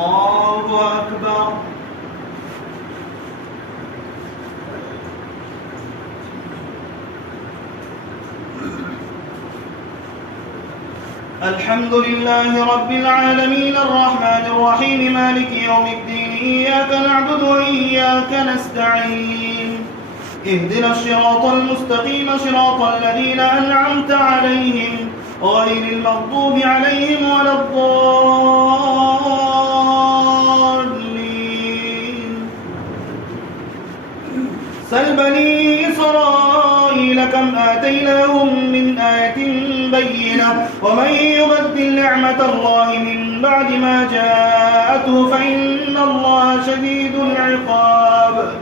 الله أكبر. الحمد لله رب العالمين الرحمن الرحيم مالك يوم الدين إياك نعبد وإياك نستعين اهدنا الصراط المستقيم صراط الذين أنعمت عليهم غير المغضوب عليهم ولا الضالين. سل بني إسرائيل كم آتيناهم من آية بينة ومن يبدل نعمة الله من بعد ما جاءته فإن الله شديد العقاب.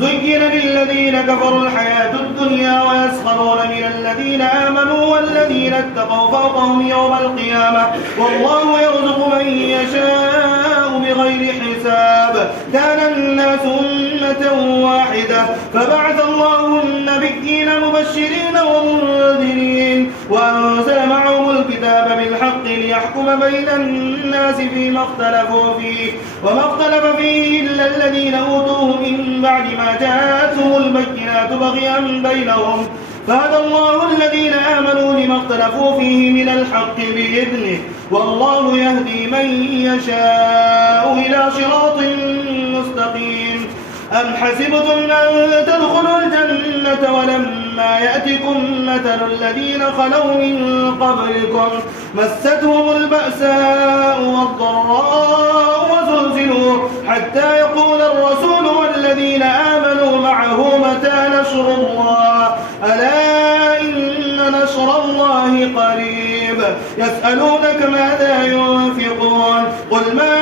زين للذين كفروا الحياة الدنيا ويسخرون من الذين آمنوا والذين اتقوا فوقهم يوم القيامة والله يرزق من يشاء بغير حساب. كان الناس أمة واحدة فبعث الله النبيين مبشرين ومنذرين وأنزل معهم الكتاب بالحق ليحكم بين الناس فيما اختلفوا فيه وما اختلف فيه إلا الذين أوتوه من بعد ما جاءتهم البينات بغيا بينهم فهدى الله الذين آمنوا لما اختلفوا فيه من الحق بإذنه والله يهدي من يشاء إلى صراط مستقيم. أم حسبتم أن تدخلوا الجنة ولما يأتكم مثل الذين خلوا من قبلكم مستهم البأساء والضراء وزلزلوا حتى يقول الرسول والذين آمنوا معه متى نصر الله ألا إن نصر الله قريب. يسألونك ماذا ينفقون قل ما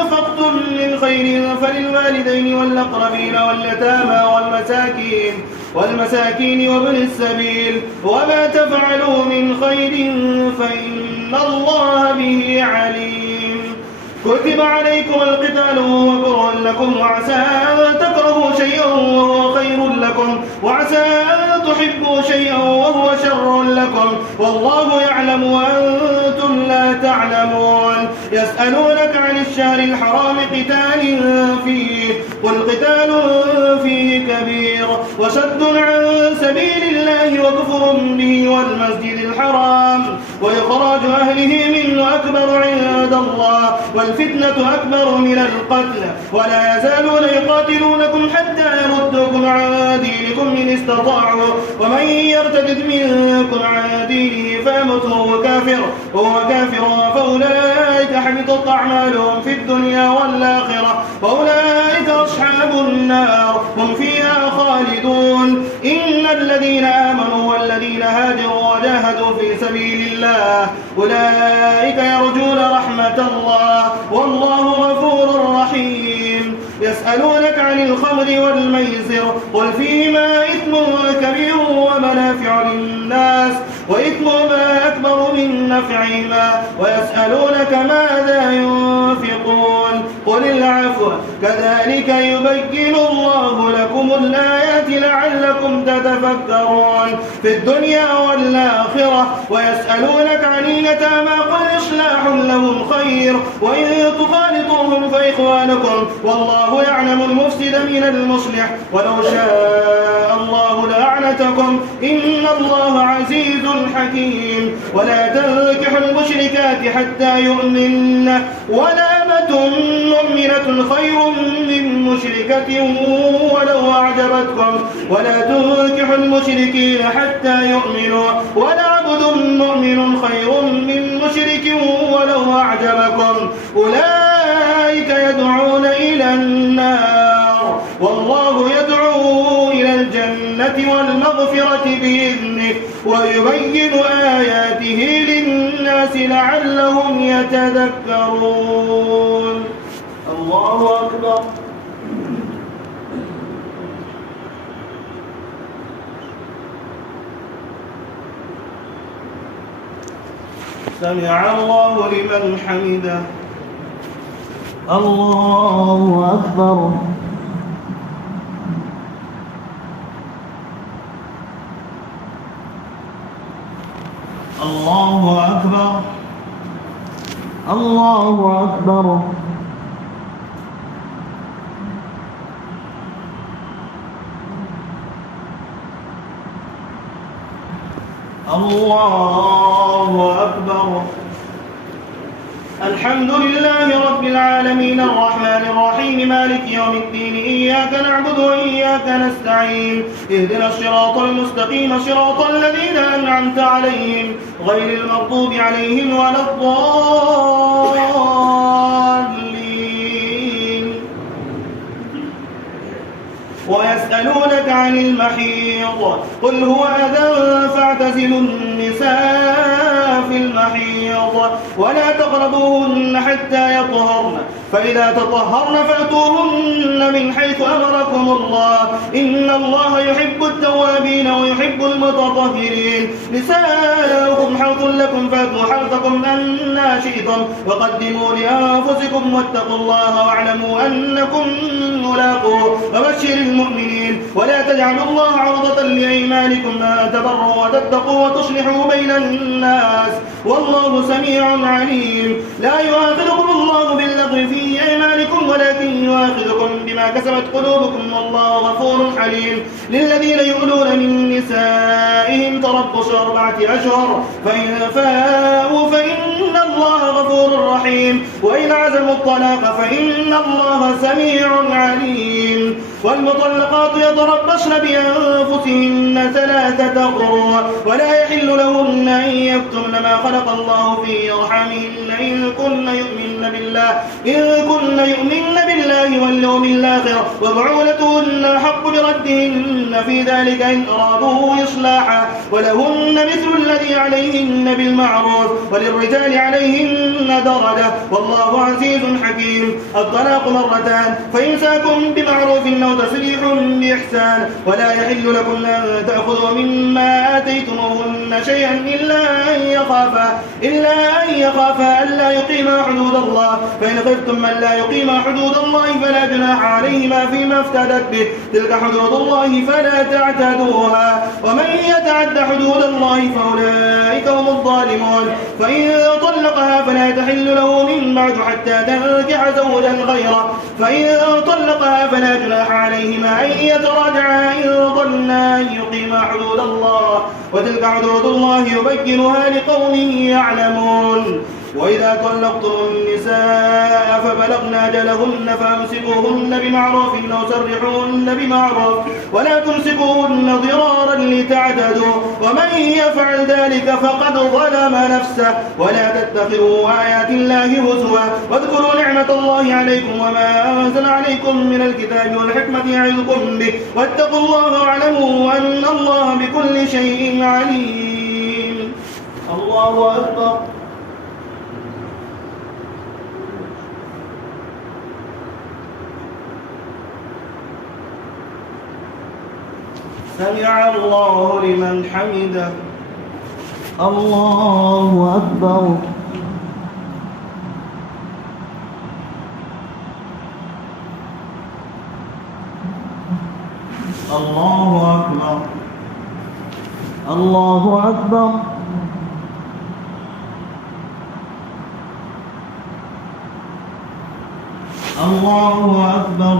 أنفقتم من خير فللوالدين والأقربين واليتامى والمساكين وابن السبيل وما تفعلوا من خير فإن الله به عليم. كتب عليكم القتال وهو كره لكم وعسى أن تكرهوا شيئا وهو خير لكم وعسى أن تحبوا شيئا وهو شر لكم والله يعلم وأنتم لا تعلمون. يسألونك عن الشهر الحرام قتال فيه قل قتال فيه كبير وصد عن سبيل الله وكفر به والمسجد الحرام وإخراج أهله منه أكبر عند الله والفتنة أكبر من القتل ولا يزالون يقاتلونكم حتى يردوكم عن دينكم إن استطاعوا ومن يرتد منكم عن دينه فيمت وهو كافر فأولئك حبطت أعمالهم في الدنيا والآخرة وأولئك أصحاب النار هم فيها خالدون. إن الذين آمنوا والذين هاجروا وجاهدوا في سبيل الله أولئك يرجون رحمة الله والله غفور رحيم. يسألونك عن الخمر والميسر قل فيهما إثم كبير ومنافع للناس وإثمهما أكبر من نفعهما ويسألونك ماذا ينفقون قل العفو كذلك يبين الله لكم الآيات لعلكم تتفكرون في الدنيا والآخرة. ويسألونك عن اليتامى قل إصلاح لهم خير وإن تخالطوهم فإخوانكم والله يعلم المفسد من المصلح ولو شاء الله لأعنتكم إن الله عزيز حكيم. ولا تنكحوا المشركات حتى يؤمن ولأمة مؤمنة خير من مشركة ولو أعجبتكم ولا تنكحوا المشركين حتى يؤمنوا ولعبد مؤمن خير من مشرك ولو أعجبكم أولئك يدعون إلى النار والله يدعو إلى الجنة والمغفرة بإذنه ويبين آياته للناس لعلهم يتذكرون. الله أكبر. سمع الله لمن حمده. الله أكبر. الله أكبر. الله أكبر. الله أكبر. الحمد لله رب العالمين الرحمن الرحيم مالك يوم الدين إياك نعبد وإياك نستعين اهدنا الصراط المستقيم صراط الذين أنعمت عليهم غير المغضوب عليهم ولا الضالين. ويسألونك عن المحيض قل هو أذى فاعتزلوا النساء في المحيض ولا تقربوهن حتى يطهرن فإذا تطهرن فأتوهن من حيث أمركم الله إن الله يحب التوابين ويحب المتطهرين. نساؤكم حرث لكم فأتوا حرثكم أنى شئتم وقدموا لأنفسكم واتقوا الله واعلموا أنكم ملاقوه وبشر المؤمنين. ولا تجعلوا الله عرضة لأيمانكم أن تبروا وتتقوا وتصلحوا بين الناس والله سميع عليم. لا يؤاخذكم الله باللغو في أيمانكم ولكن يؤاخذكم بما كسبت قلوبكم والله غفور حليم. للذين يؤلون من نسائهم تربص 4 أشهر فإن فاءوا فإن الله غفور رحيم وإن عزموا الطلاق فإن الله سميع عليم. والمطلقات يتربصن بأنفسهن 3 قروء ولا يحل لهن أن يكتمن ما خلق الله في أرحامهن إن كن يؤمن بالله واليوم الآخر وبعولتهن حق بردهن في ذلك إن أرادوا إصلاحا ولهن مثل الذي عليهن بالمعروف وللرجال عليهن درجة والله عزيز حكيم. الطلاق 2 فإمساكم بمعروف أو تسريح بإحسان ولا يحل لكم أن تأخذوا مما آتيتموهن شيئا إلا أن يخافا ألا يقيما حدود الله فإن خفتم من لا يقيما حدود الله فلا جناح عليهما فيما افتدت به تلك حدود الله فلا تعتدوها ومن يتعد حدود الله فأولئك هم الظالمون. فإن طلقها فلا تحل له من بعد حتى تنكح زوجا غيره فإن طلقها فلا جناح عليهما أن يتراجعا إن ظنا أن يقيما حدود الله وتلك حدود الله يبينها لقوم يعلمون. وإذا طلقتم النساء فبلغن أجلهن فأمسكوهن بمعروف أو سرحوهن بمعروف ولا تمسكوهن ضرارا لتعتدوا ومن يفعل ذلك فقد ظلم نفسه. ولا تتخذوا آيات الله هزوا واذكروا نعمة الله عليكم وما أنزل عليكم من الكتاب والحكمة يعظكم به واتقوا الله واعلموا أن الله بكل شيء عليم. الله أكبر. سمع الله لمن حمده. الله أكبر. الله أكبر. الله أكبر. الله أكبر.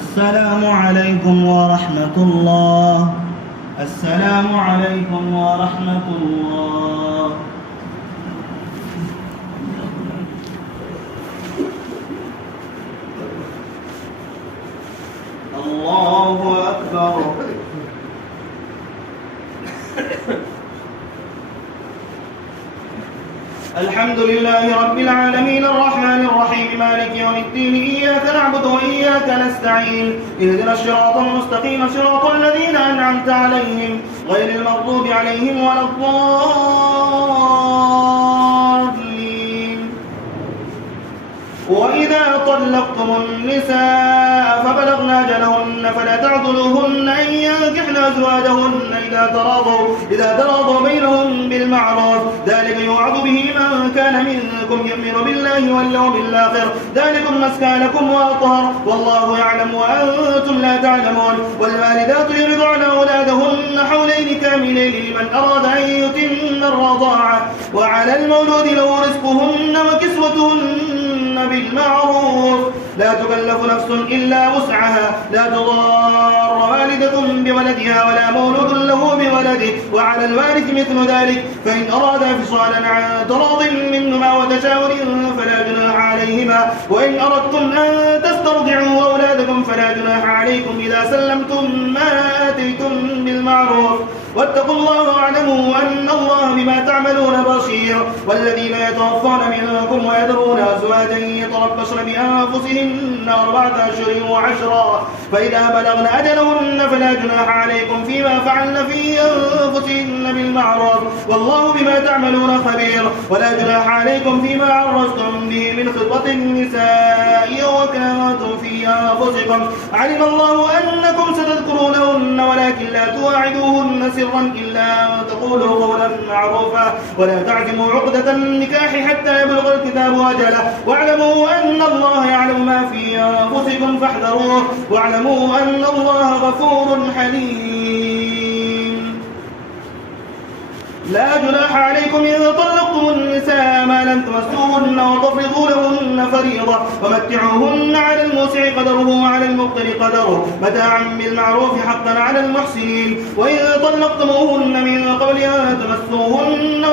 السلام عليكم ورحمة الله. السلام عليكم ورحمة الله. الله أكبر. الحمد لله رب العالمين الرحمن الرحيم مالك يوم الدين إياك نعبد وإياك نستعين اهدنا الصراط المستقيم صراط الذين أنعمت عليهم غير المغضوب عليهم ولا الضالين. وإذا طلقتم النساء فبلغن أجلهن فلا تعضلوهن أن ينكحن أزواجهن إذا تراضوا بينهم بالمعروف، ذلك يوعظ به من كان منكم يؤمن بالله واليوم الآخر، ذلكم أزكى لكم وأطهر، والله يعلم وأنتم لا تعلمون. والوالدات يرضعن أولادهن حولين كاملين لمن أراد أن يتم الرضاعة، وعلى المولود له رزقهن وكسوتهن بالمعروف، لا تكلف نفس إلا وسعها، لا تضار والدة بولدها ولا مولود له بولده، وعلى الوارث مثل ذلك، فإن أرادا فصالا عن تراض منهما وتشاور فلا جناح عليهما، وإن أردتم أن تسترضعوا أولادكم فلا جناح عليكم إذا سلمتم ما آتيتم بالمعروف، واتقوا الله واعلموا أن الله بما تعملون بصير. والذين يتوفون منكم ويذرون أزواجا يتربصن بأنفسهن 4 أشهر وعشرا، فإذا بلغن أجلهن فلا جناح عليكم فيما فعلن في أنفسهن بالمعروف، والله بما تعملون خبير. ولا جناح عليكم فيما عرضتم به من خطبة النساء وكنتم في أنفسكم، علم الله أنكم ستذكرونهن ولكن لا تواعدوهن سرا إلا أن تقولوا قولا معروفا، ولا تعزموا عقدة النكاح حتى يبلغ الكتاب أجله، واعلموا أن الله يعلم ما في أنفسكم فاحذروه، واعلموا أن الله غفور حليم. لا جناح عليكم إن طلقتم النساء ما لم تمسوهن وتفرضوا لهن فريضة، ومتعوهن على الموسع قدره وعلى المقتر قدره متاعا بالمعروف حقا على المحسنين. وإن طلقتموهن من قبل أن تمسوهن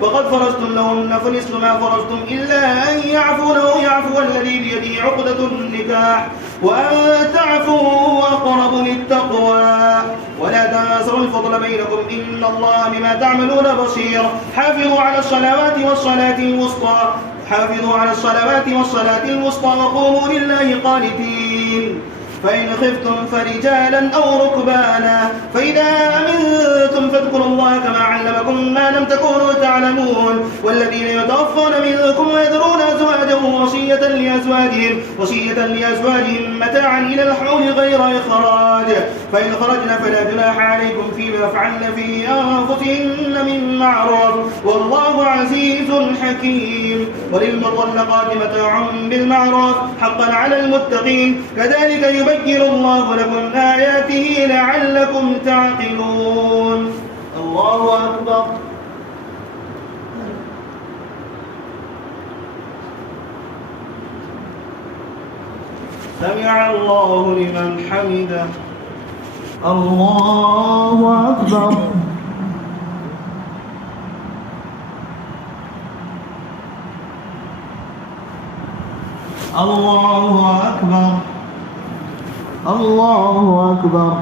وقد فرضتم لهن فنصف ما فرضتم إلا أن يعفون أو يعفو الذي بيده عقدة النكاح، وأن تعفوا أقرب للتقوى، ولا تنسوا الفضل بينكم إن الله بما تعملون بصير. حافظوا على الصلوات والصلاة الوسطى وقوموا لله قانتين. فإن خفتم فرجالا أو ركبانا، فإذا أمنتم فاذكروا الله كما علمكم ما لم تكونوا تعلمون. والذين يتوفون منكم ويذرون أزواجهم وصية لأزواجهم متاعا إلى الحول غير إخراج، فإن خرجنا فلا جناح عليكم فيما فعلن في أنفسهن من معروف، والله عزيز حكيم. وللمطلقات متاع بالمعروف حقا على المتقين، كذلك يبين الله لكم آياته لعلكم تعقلون. الله أكبر. سمع الله لمن حمده. الله أكبر. الله أكبر. الله أكبر.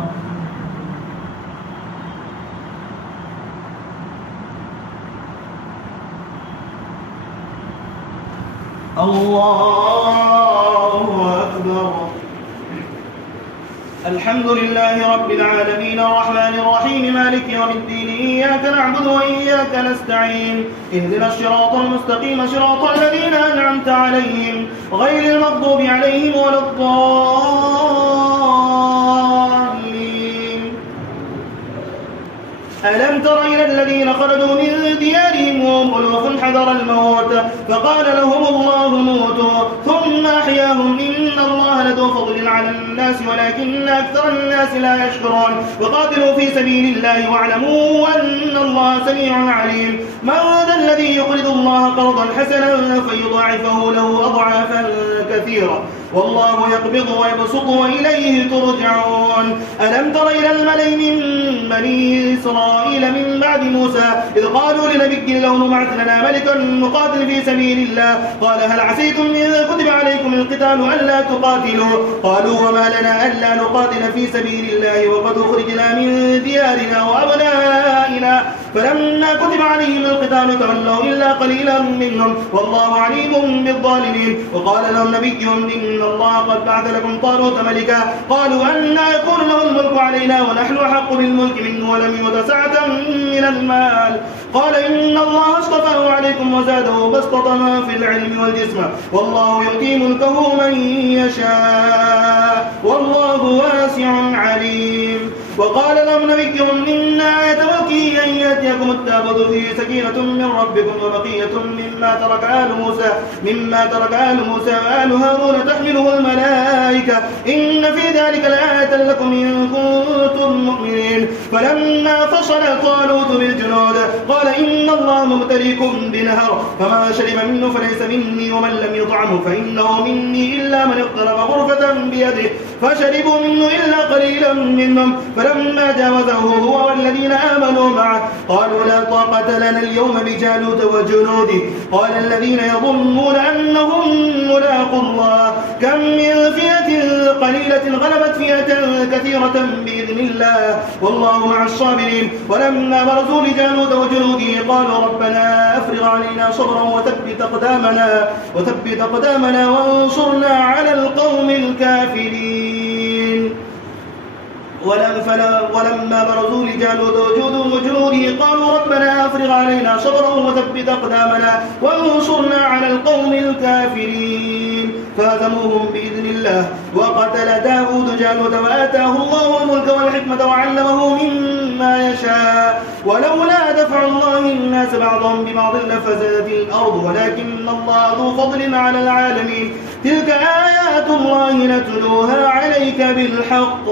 الله أكبر. الحمد لله رب العالمين الرحمن الرحيم مالك يوم الدين، إياك نعبد وإياك نستعين، اهدنا الصراط المستقيم صراط الذين أنعمت عليهم غير المغضوب عليهم ولا الضالين. ألم تر إلى الذين خرجوا من ديارهم وهم ألوف حذر الموت فقال لهم الله موتوا ثم أحياهم، إن الله لذو فضل على الناس ولكن أكثر الناس لا يشكرون. وقاتلوا في سبيل الله واعلموا أن الله سميع عليم. من ذا الذي يقرض الله قرضا حسنا فيضاعفه له أضعافا كثيرة، والله يقبض ويبسط وإليه ترجعون. ألم تر إلى الملأ من بني إسرائيل من بعد موسى إذ قالوا لنبي له ابعث لنا ملكا نقاتل في سبيل الله، قال هل عسيتم إن كتب عليكم القتال ألا تقاتلوا؟ قالوا وما لنا ألا نقاتل في سبيل الله وقد أخرجنا من ديارنا وأبنائنا، فلما كتب عليهم القتال تولوا إلا قليلا منهم والله عليم بالظالمين. وقال لهم نبيهم إن إن الله قد بعث لكم طالوت ملكا قالوا أنى يكون له الملك علينا ونحن أحق بالملك منه ولم يؤت سعة من المال قال إن الله اصطفاه عليكم وزاده بسطة في العلم والجسم والله يؤتي ملكه من يشاء والله واسع عليم. وقال لهم نبيهم إن آية ملكه أن يأتيكم التابوت فيه سكينة من ربكم وبقية مما ترك آل موسى وآل هارون تحمله الملائكة إن في ذلك لآية لكم إن كنتم مؤمنين. فلما فصل طالوت بالجنود قال إن الله مبتليكم بنهر فما شرب منه فليس مني ومن لم يطعمه فإنه مني إلا من اقترف غرفة بيده فشربوا منه إلا قليلا منهم. فلما جاوزه هو والذين آمنوا معه قالوا لا طاقة لنا اليوم بجالوت وجنوده قال الذين يظنون أنهم ملاقوا الله كم من فئة قليلة غلبت فئة كثيرة بإذن الله والله مع الصابرين. ولما برزوا لجالوت وجنوده قالوا ربنا أفرغ علينا صبرا وثبت أقدامنا وانصرنا على القوم الكافرين. ولما برزوا لجالوت وجنوده قالوا ربنا أفرغ علينا صبرا وثبت أقدامنا وانصرنا على القوم الكافرين فهزموهم بإذن الله. وقتل داود جالوت وآتاه الله الملك والحكمة وعلمه مما يشاء ولولا دفع الله الناس بعضهم ببعض لفسدت الأرض ولكن الله ذو فضل على العالمين. تلك آيات الله نتلوها عليك بالحق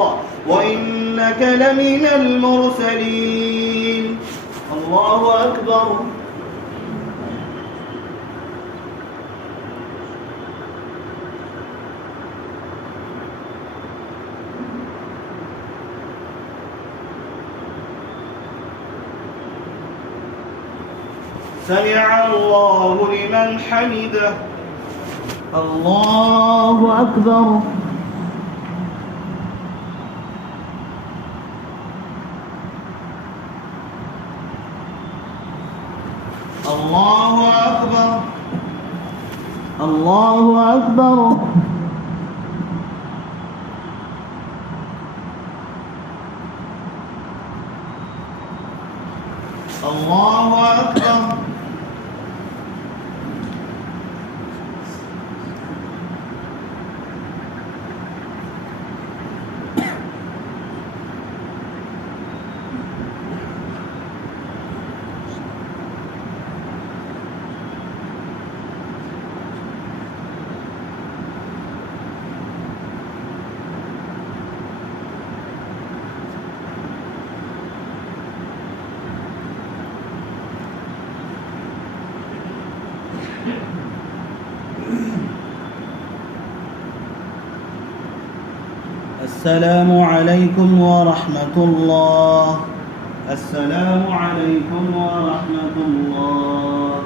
وإنك لمن المرسلين. الله أكبر. سمع الله لمن حمده. الله أكبر. الله أكبر. الله أكبر. الله أكبر. السلام عليكم ورحمة الله. السلام عليكم ورحمة الله.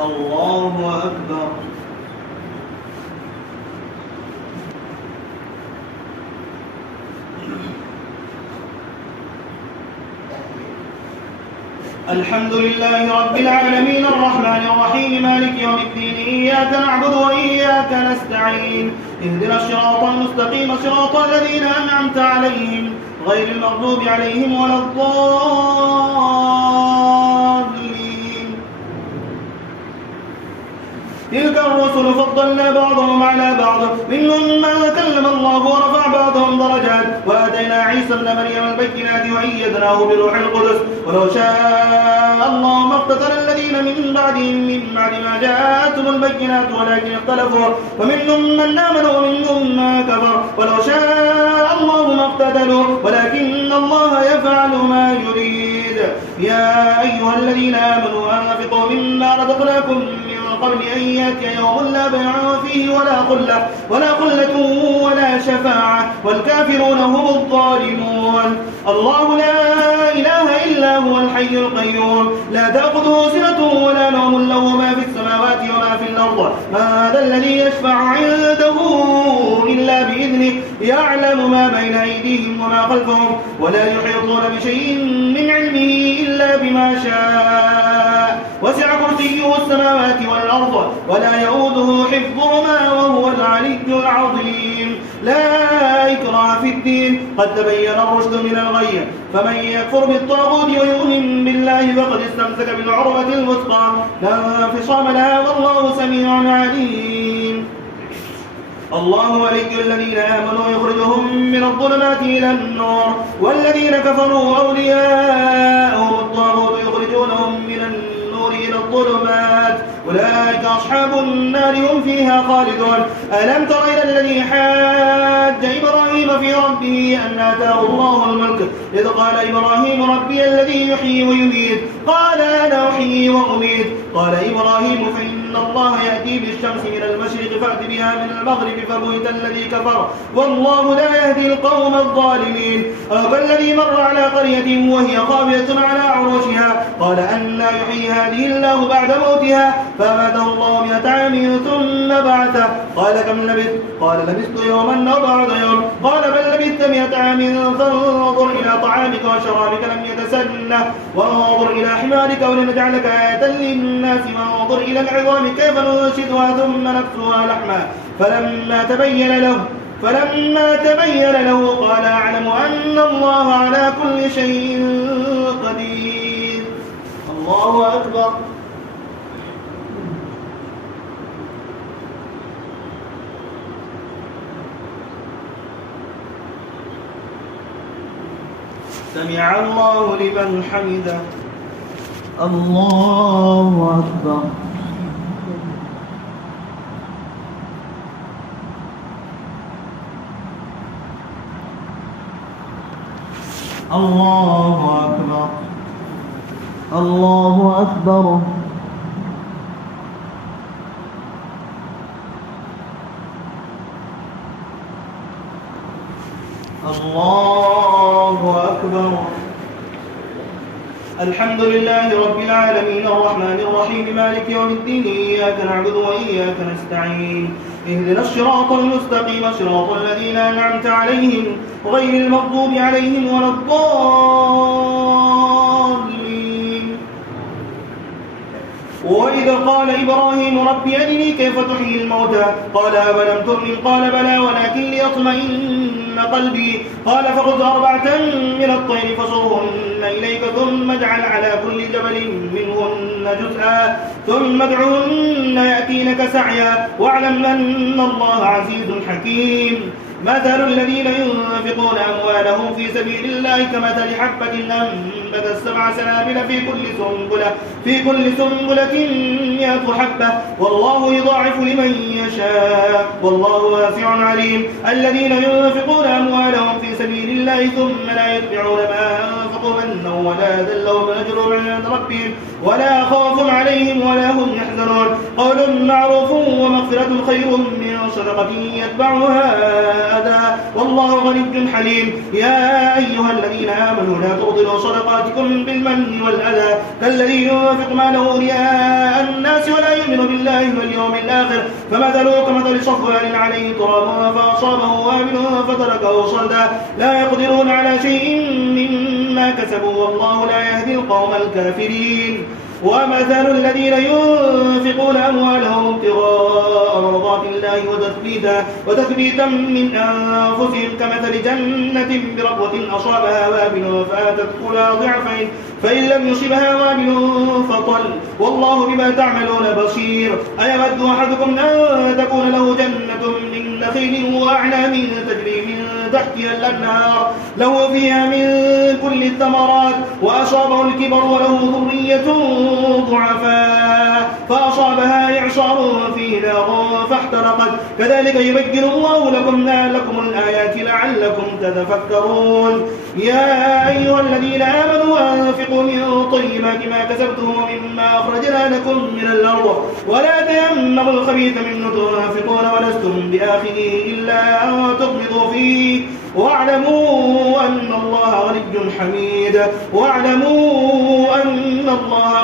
الله أكبر. الحمد لله رب العالمين الرحمن الرحيم مالك يوم الدين إياك نعبد وإياك نستعين اهدنا الصراط المستقيم صراط الذين أنعمت عليهم غير المغضوب عليهم ولا الضالين تلك الرسل فضلنا بعضهم على بعض منهم من كلم الله ورفع بعضهم درجات وآتينا عيسى ابن مريم البينات وأيدناه بروح القدس ولو شاء الله ما اقتتل الذين من بعدهم من بعد ما جاءتهم البينات ولكن اختلفوا فمنهم من آمن ومنهم من كفر ولو شاء الله ما اقتتلوا ولكن الله يفعل ما يريد. يا أيها الذين آمنوا أنفقوا مما رزقناكم من قبل أن يأتي يوم لا بيع فيه ولا خلة ولا شفاعة والكافرون هم الظالمون. الله لا إله إلا هو الحي القيوم لا تأخذه سنة ولا نوم له ما في السماوات وما في الأرض ما ذا الذي يشفع عنده إلا بإذنه يعلم ما بين أيديهم وما خلفهم ولا يحيطون بشيء من علمه إلا بما شاء وسع كرسيه السماوات والأرض ولا يؤوده حفظهما وهو العلي العظيم. لا إكراه في الدين قد تبين الرشد من الغي فمن يكفر بالطاغوت ويؤمن بالله فقد استمسك بالعروة الوثقى لا انفصام لها والله سميع عليم. الله ولي الذين آمنوا يخرجهم من الظلمات إلى النور والذين كفروا أولياءهم الطاغوت يخرجونهم من النور إلى الظلمات أولئك أصحاب النار هم فيها خالدون. ألم تر إلى الذي حاج إبراهيم في ربه أن آتاه الله الملك إذ قال إبراهيم ربي الذي يحيي ويميت قال أنا أحيي وأميت قال إبراهيم فإن الله يأتي بالشمس من المشرق فأت بها من المغرب فبهت الذي كفر والله لا يهدي القوم الظالمين. كالذي مر على قرية وهي خاوية على عروشها قال أنى يحيي هذه الله بعد موتها فأماته الله 100 عام ثم بعثه قال كم لبثت قال لبثت يوما أو بعض يوم قال بل لبثت 100 عام فانظر إلى طعامك وشرابك لم يتسنه وانظر إلى حمارك ولنجعلك آية للناس وانظر إلى العظام كيف ننشدها ثم نكسوها لحما فلما تبين له قال أعلم أن الله على كل شيء قدير. الله أكبر. سمع الله لمن حمده. الله أكبر. الله أكبر. الله أكبر. الله أكبر. الحمد لله رب العالمين الرحمن الرحيم مالك يوم الدين إياك نعبد وإياك نستعين اهدنا الصراط المستقيم صراط الذين أنعمت عليهم غير المغضوب عليهم ولا الضالين. وإذا قال إبراهيم رب أرني كيف تحيي الموتى قال أولم تؤمن قال بلى ولكن ليطمئن قلبي قال فخذ 4 من الطير فصرهن إليك ثم اجعل على كل جبل منهن جزءا ثم ادعهن يأتينك سعيا واعلم أن الله عزيز حكيم. مثل الذين ينفقون أموالهم في سبيل الله كمثل حبة أنبتت 7 سنابل في كل سنبلة 100 حبة والله يضاعف لمن يشاء والله واسع عليم. الذين ينفقون أموالهم في سبيل الله ثم لا يتبعون ما أنفقوا منا ولا أذى لهم أجر عند ربهم ولا خوف عليهم ولا هم يحزنون. قول معروف ومغفرة خير من صدقة يتبعها أذى والله غني حليم. يا أيها الذين آمنوا لا تبطلوا صدقاتكم بالمن والأذى كالذي ينفق ماله رياء الناس ولا يؤمن بالله واليوم الآخر فمثله كمثل صفوان عليه تراب فأصابه وابل فتركه صلدا لا يقدرون على شيء مما كسبوا والله لا يهدي القوم الكافرين. ومثل الذين ينفقون أموالهم ابتغاء مرضات الله وتثبيتا من أنفسهم كمثل جنة بربوة أصابها وابل فآتت أكلها ضعفين فإن لم يصبها وابل فطل والله بما تعملون بصير. أيود أحدكم أن تكون له جنة من نخيل وأعناب تجري من تحتها الأنهار له فيها من كل الثمرات وأصابه الكبر وله ذرية ضعفاء فأصابها إعصار فيه نار فاحترقت كذلك يبين الله لكم الآيات لعلكم تتفكرون. يا أيها الذين آمنوا أنفقوا من طيبات ما كسبتم ومما أخرجنا لكم من الأرض ولا تيمموا الخبيث منه تنفقون ولستم بآخذه إلا أن تغمضوا فيه واعلموا أن الله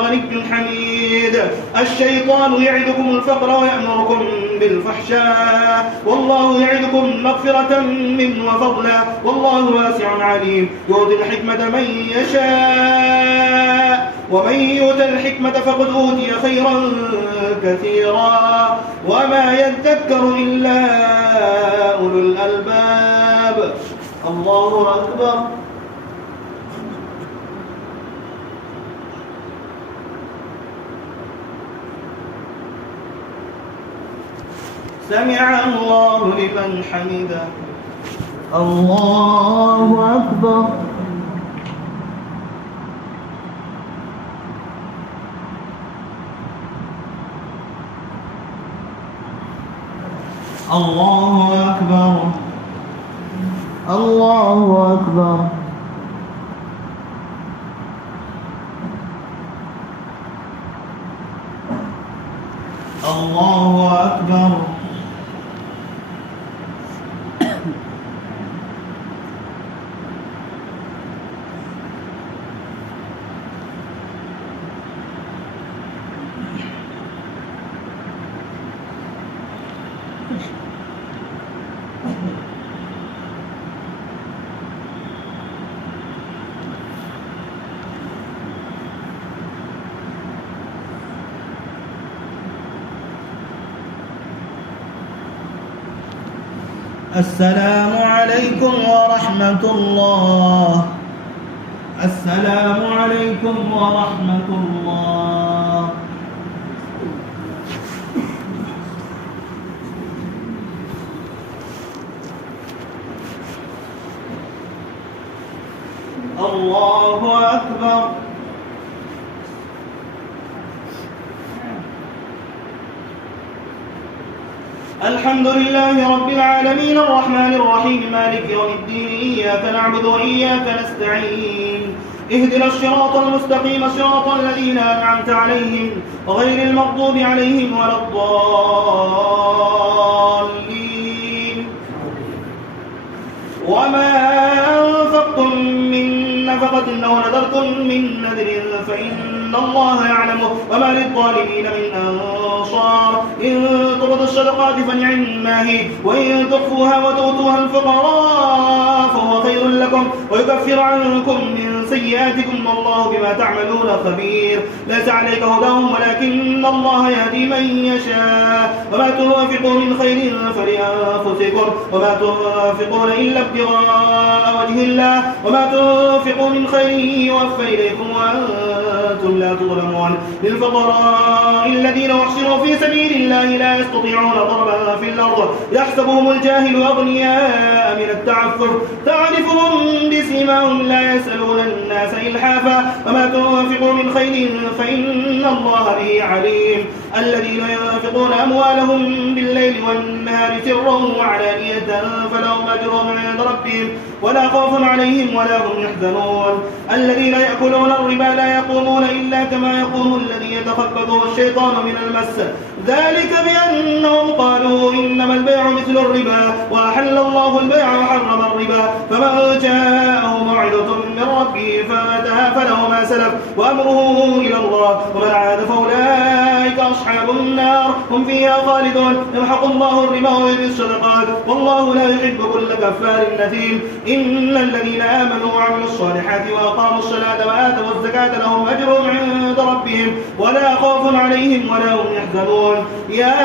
غني حميد. الشيطان يعدكم الفقر ويأمركم بالفحشاء والله يعدكم مغفرة منه وفضلا والله واسع عليم. يؤتي الحكمة من يشاء ومن يؤت الحكمة فقد أوتي خيرا كثيرا وما يذكر إلا أولو الألباب. الله أكبر. سمع الله لمن حمده. الله أكبر. الله أكبر. الله أكبر. الله أكبر. السلام عليكم ورحمة الله. السلام عليكم ورحمة الله. الله أكبر. الحمد لله رب العالمين الرحمن الرحيم مالك يوم الدين إياك نعبد وإياك نستعين اهدنا الصراط المستقيم صراط الذين أنعمت عليهم غير المغضوب عليهم ولا الضالين. وما أنفقتم من نفقة أو نذرتم من نذر فإن الله يعلمه وما للظالمين من أنصار. إن تبدوا الصدقات فنعما هي وإن تخفوها وتؤتوها الفقراء فهو خير لكم ويكفر عنكم من سيئاتكم والله بما تعملون خبير. ليس عليك هداهم ولكن الله يهدي من يشاء. وما تنفقوا من خير فلأنفسكم وما تنفقون إلا ابتغاء وجه الله وما تنفقوا من خير يوفى إليكم وأنتم لا تظلمون. للفقراء الذين أحصروا في سبيل الله لا يستطيعون ضربا في الأرض يحسبهم الجاهل أغنياء من التعفف تعرفهم بسيماهم لا يسألون الناس إلحافا. وما تنفقوا من خير فإن الله به عليم. الذين ينفقون أموالهم بالليل والنهار سرا وعلانية فلهم أجرهم عند ربهم ولا خوف عليهم ولا هم يحزنون. الذين يأكلون الربا لا يقومون إلا كما يقوم الذي يتخبطه الشيطان من المس ذلك بأنهم قالوا إنما البيع مثل الربا وأحل الله البيع وحرم الربا. فمن جاءه موعظة من ربه فانتهى فله ما سلف وأمره إلى الله ومن عاد فأولئك أصحاب النار هم فيها خالدون. يمحق الله الربا ويربي الصدقات والله لا يحب كل كفار نثيم. إن الذين آمنوا وعملوا الصالحات وأقاموا الصلاة وآتوا الزكاة لهم أجرهم عند عند ربهم ولا خوف عليهم ولا هم يحزنون. يا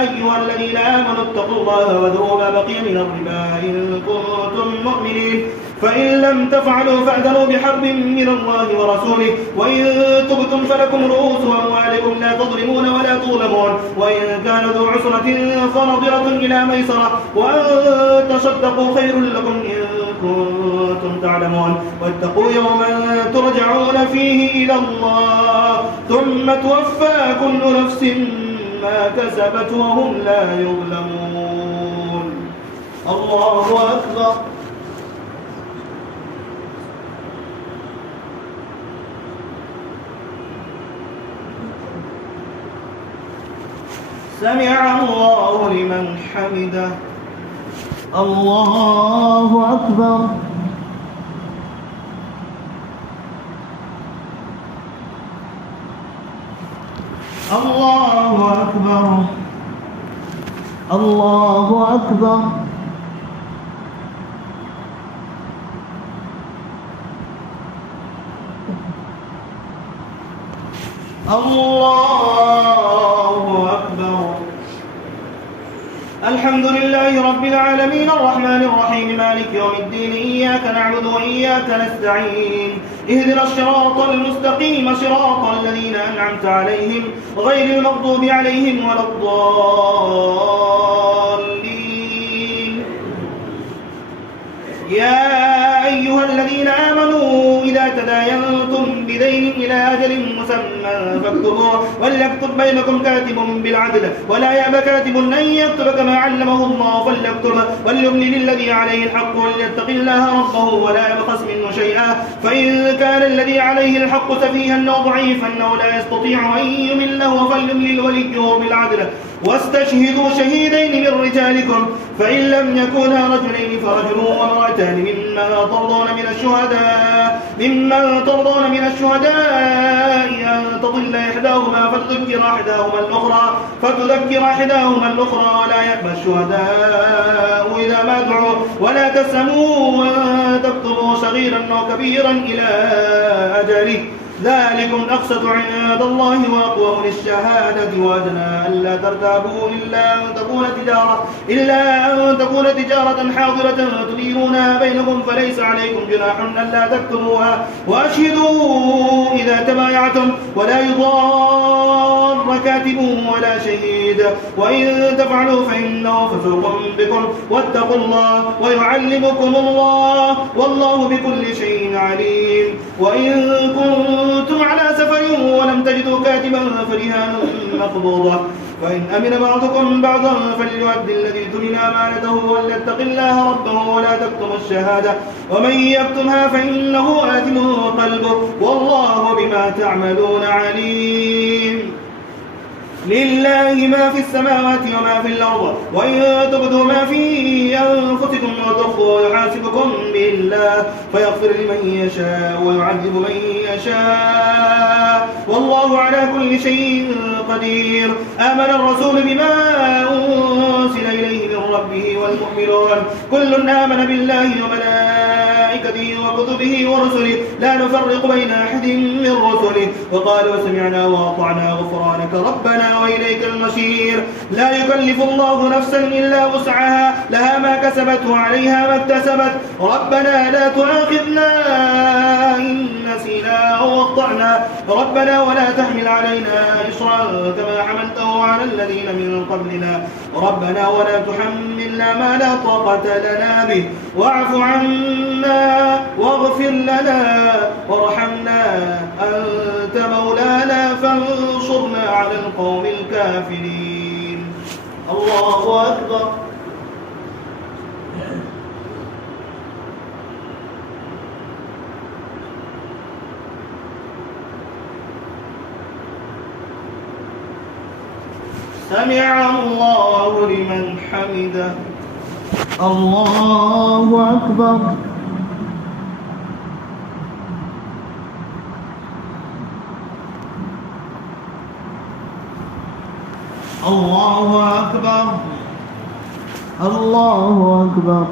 أيها الذين آمنوا اتقوا الله وذروا ما بقي من الربا إن كنتم مؤمنين فإن لم تفعلوا فأذنوا بحرب من الله ورسوله وإن تبتم فلكم رؤوس أموالكم لا تظلمون ولا تظلمون وإن كان ذو عسرة فنظرة إلى ميسرة وأن تصدقوا خير لكم إن كنتم تعلمون واتقوا يوما ترجعون فيه إلى الله ثم توفى كل نفس ما كسبت وهم لا يظلمون. الله أكبر. سمع الله لمن حمده. الله أكبر. الله أكبر. الله أكبر. الله أكبر. الحمد لله رب العالمين الرحمن الرحيم مالك يوم الدين إياك نعبد وإياك نستعين اهدنا الصراط المستقيم صراط الذين أنعمت عليهم غير المغضوب عليهم ولا الضالين. يا أيها الذين آمنوا إذا تداينتم بدين إلى أجل مسمى فاكتبوه وليكتب بينكم كاتب بالعدل ولا يأبى كاتب أن يكتب كما علمه الله فليكتب وليملل الذي عليه الحق وليتق الله ربه ولا يبخس منه شيئا فإن كان الذي عليه الحق سفيها أو ضعيفا أو لا يستطيع أن يمله فليملل وليه بالعدل واستشهدوا شهيدين من رجالكم فإن لم يكونا رجلين فرجل وامرأتان ممن ترضون من الشهداء أن تضل إحداهما فتذكر إحداهما الأخرى ولا يأبى الشهداء إذا ما دعوا ولا تسأموا أن تكتبوا صغيرا أو كبيرا إلى أجله ذلكم أقسط عند الله وأقوم للشهادة وأدنى ألا ترتابوا إلا أن تكون تجارة حاضرة تديرونها بينكم فليس عليكم جناح ألا تكتبوها وأشهدوا إذا تبايعتم ولا يضار كاتب ولا شهيد وإن تفعلوا فإنه فسوق بكم واتقوا الله ويعلمكم الله والله بكل شيء عليم. وإن كنتم على سفر ولم تجدوا كاتبا فرهان مقبوضة فإن أمن بعضكم بعضا فليؤدي الذي تمن أمانته وليتق الله ربه ولا تكتم الشهادة ومن يكتمها فإنه آثم قلبه والله بما تعملون عليم. لله ما في السماوات وما في الأرض وإن تبدوا ما في أنفسكم وتخفوا يحاسبكم به الله فيغفر لمن يشاء ويعذب من يشاء والله على كل شيء قدير. آمن الرسول بما أنزل إليه من ربه والمؤمنون كل آمن بالله وملائكته وكتبه ورسله لا نفرق بين أحد من رسله وقالوا سمعنا وأطعنا غفرانك ربنا وإليك المصير. لا يكلف الله نفسا إلا وسعها لها ما كسبت وعليها ما اكتسبت ربنا لا تؤاخذنا إن نسينا أو أخطأنا ربنا ولا تحمل علينا إصرا كما حملته على الذين من قبلنا ربنا ولا تحملنا ما لا طاقة لنا به واعف عنا واغفر لنا وارحمنا أنت مولانا فانصرنا على القوم الكافرين. الله أكبر. سمع الله لمن حمده. الله أكبر. الله أكبر. الله أكبر.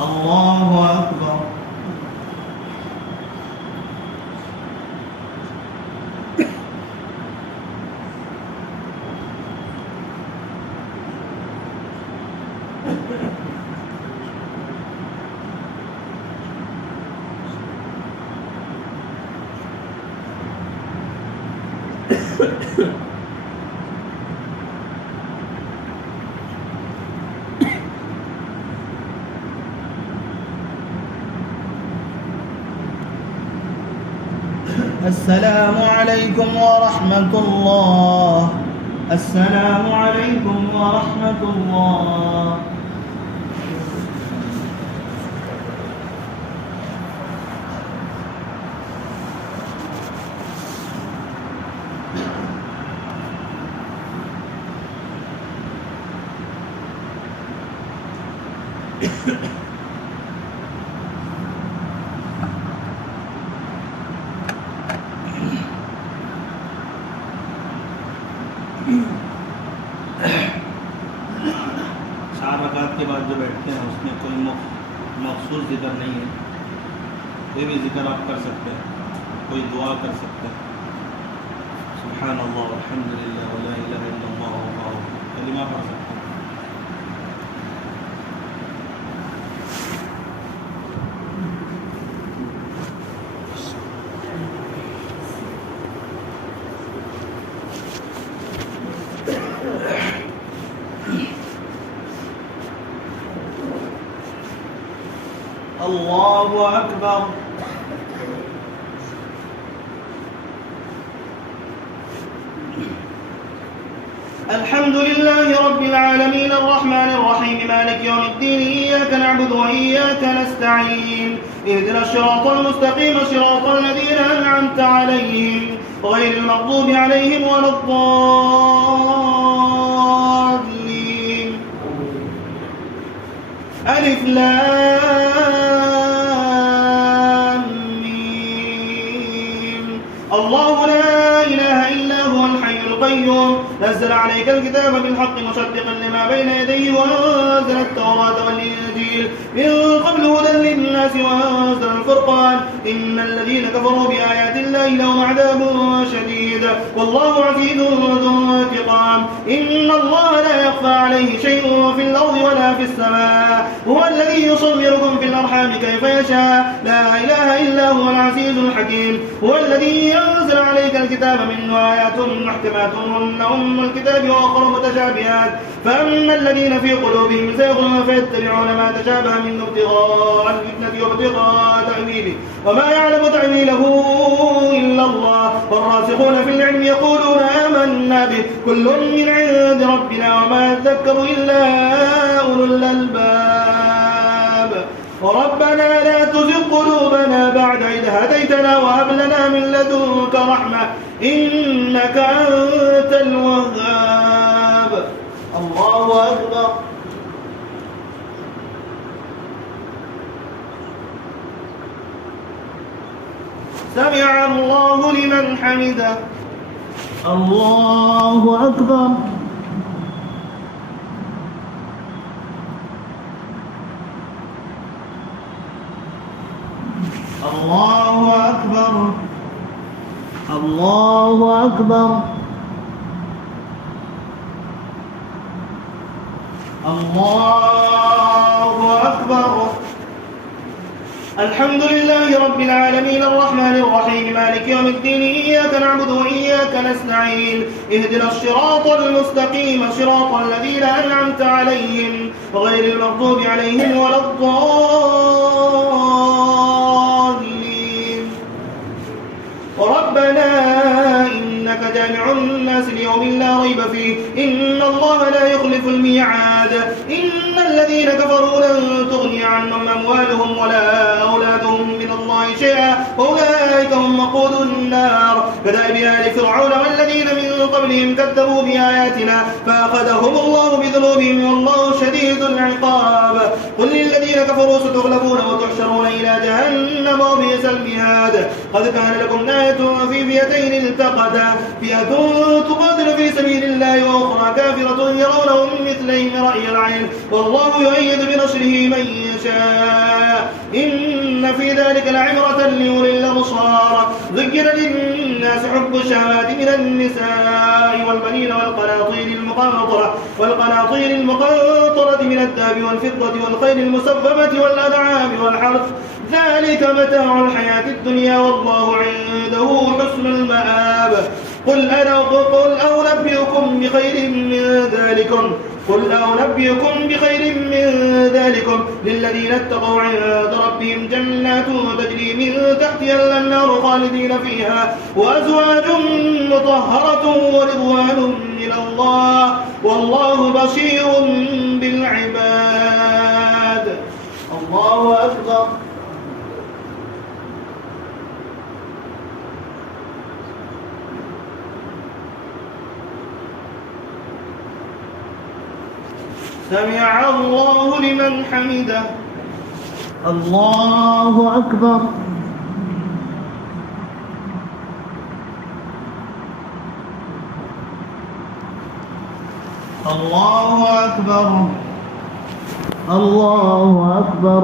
الله أكبر. السلام عليكم ورحمة الله. السلام عليكم ورحمة الله. चार रकात के बाद जो बैठते हैं उसमें कोई मखसूस जिक्र नहीं है, कोई भी जिक्र आप कर सकते हैं, कोई दुआ कर सकते हैं। सुभान अल्लाह अल्हम्दुलिल्लाह व ला इलाहा इल्लल्लाह वल्लाहु अकबर कलिमा पढ़ सकते हैं। الله أكبر. الحمد لله رب العالمين الرحمن الرحيم مالك يوم الدين إياك نعبد وإياك نستعين اهدنا الصراط المستقيم صراط الذين أنعمت عليهم غير المغضوب عليهم ولا الضالين. ألف لام ميم. الله لا إله إلا هو الحي القيوم نزل عليك الكتاب بالحق مصدقا لما بين يديه وأنزل التوراة والإنجيل من قبل هدى للناس وأنزل الفرقان إن الذين كفروا بآيات الله لهم عذاب شديد والله عزيز ذو انتقام. إن الله لا يخفى عليه شيء في الأرض ولا في السماء هو الذي يصوركم في الأرحام كيف يشاء لا إله إلا هو العزيز الحكيم. هو الذي ينزل عليك الكتاب منه آيات محكمات هن أم الكتاب وأخر متشابهات فأما الذين في قلوبهم زيغ فيتبعون ما تشابه منه ابتغاء الفتنة وابتغاء تأويله وما يعلم تأويله إلا الله والراسخون في العلم يقولون آمنا به كل من عند ربنا وما يذكر إلا أولو الألباب. ربنا لا تزغ قلوبنا بعد إذ هديتنا وهب لنا من لدنك رحمة إنك أنت الوهاب. الله أكبر. سمع الله لمن حمده. الله أكبر. الله أكبر. الله أكبر. الله أكبر. الحمد لله رب العالمين الرحمن الرحيم مالك يوم الدين إياك نعبد وإياك نستعين اهدنا الصراط المستقيم صراط الذين أنعمت عليهم غير المغضوب عليهم ولا الضالين. ربنا إنك جامع الناس ليوم لا ريب فيه إن الله لا يخلف الميعاد. إن الذين كفروا لن تغني عنهم أموالهم ولا أولادهم من الله شيئا وأولئك هم وقود النار كدأب آل فرعون والذين من قبلهم كذبوا بآياتنا فأخذهم الله بذنوبهم والله شديد العقاب. قل للذين الذين كفروا ستغلبون وتحشرون إلى جهنم وبئس المهاد. قد كان لكم آية في فئتين التقتا فئة تقاتل في سبيل الله وأخرى كافرة يرونهم مثليهم رأي العين والله يؤيد بنصره من يشاء إن في ذلك لعبرة لأولي الأبصار. ذكر للناس حب الشهوات من النساء والبنين والقناطير المقنطرة من الذهب والفضة والخيل المسومة والأنعام والحرث ذلك متاع الحياة الدنيا والله عنده حسن المآب. قل أنبئكم بخير من ذلكم للذين اتقوا عند ربهم جنات تجري من تحتها الأنهار خالدين فيها وأزواج مطهرة ورضوان من الله والله بصير بالعباد. الله أكبر. سمع الله لمن حمده. الله أكبر. الله أكبر. الله أكبر.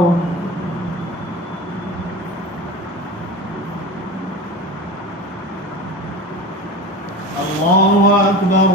الله أكبر.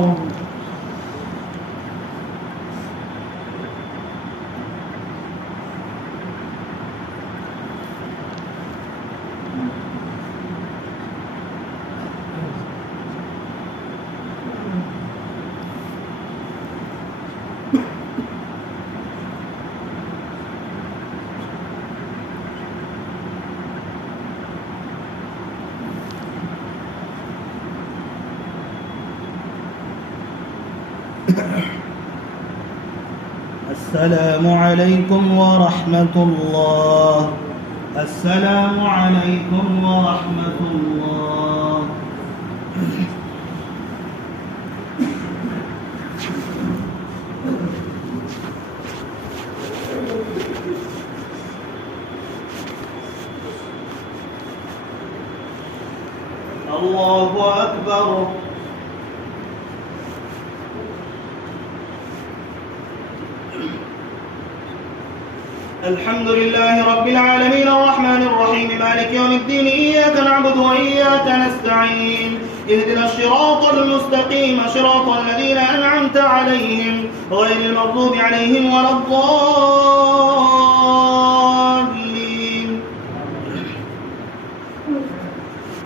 السلام عليكم ورحمة الله. السلام عليكم ورحمة الله. الله أكبر. الحمد لله رب العالمين الرحمن الرحيم مالك يوم الدين إياك نعبد وإياك نستعين اهدنا الصراط المستقيم صراط الذين أنعمت عليهم غير المغضوب عليهم ولا الضالين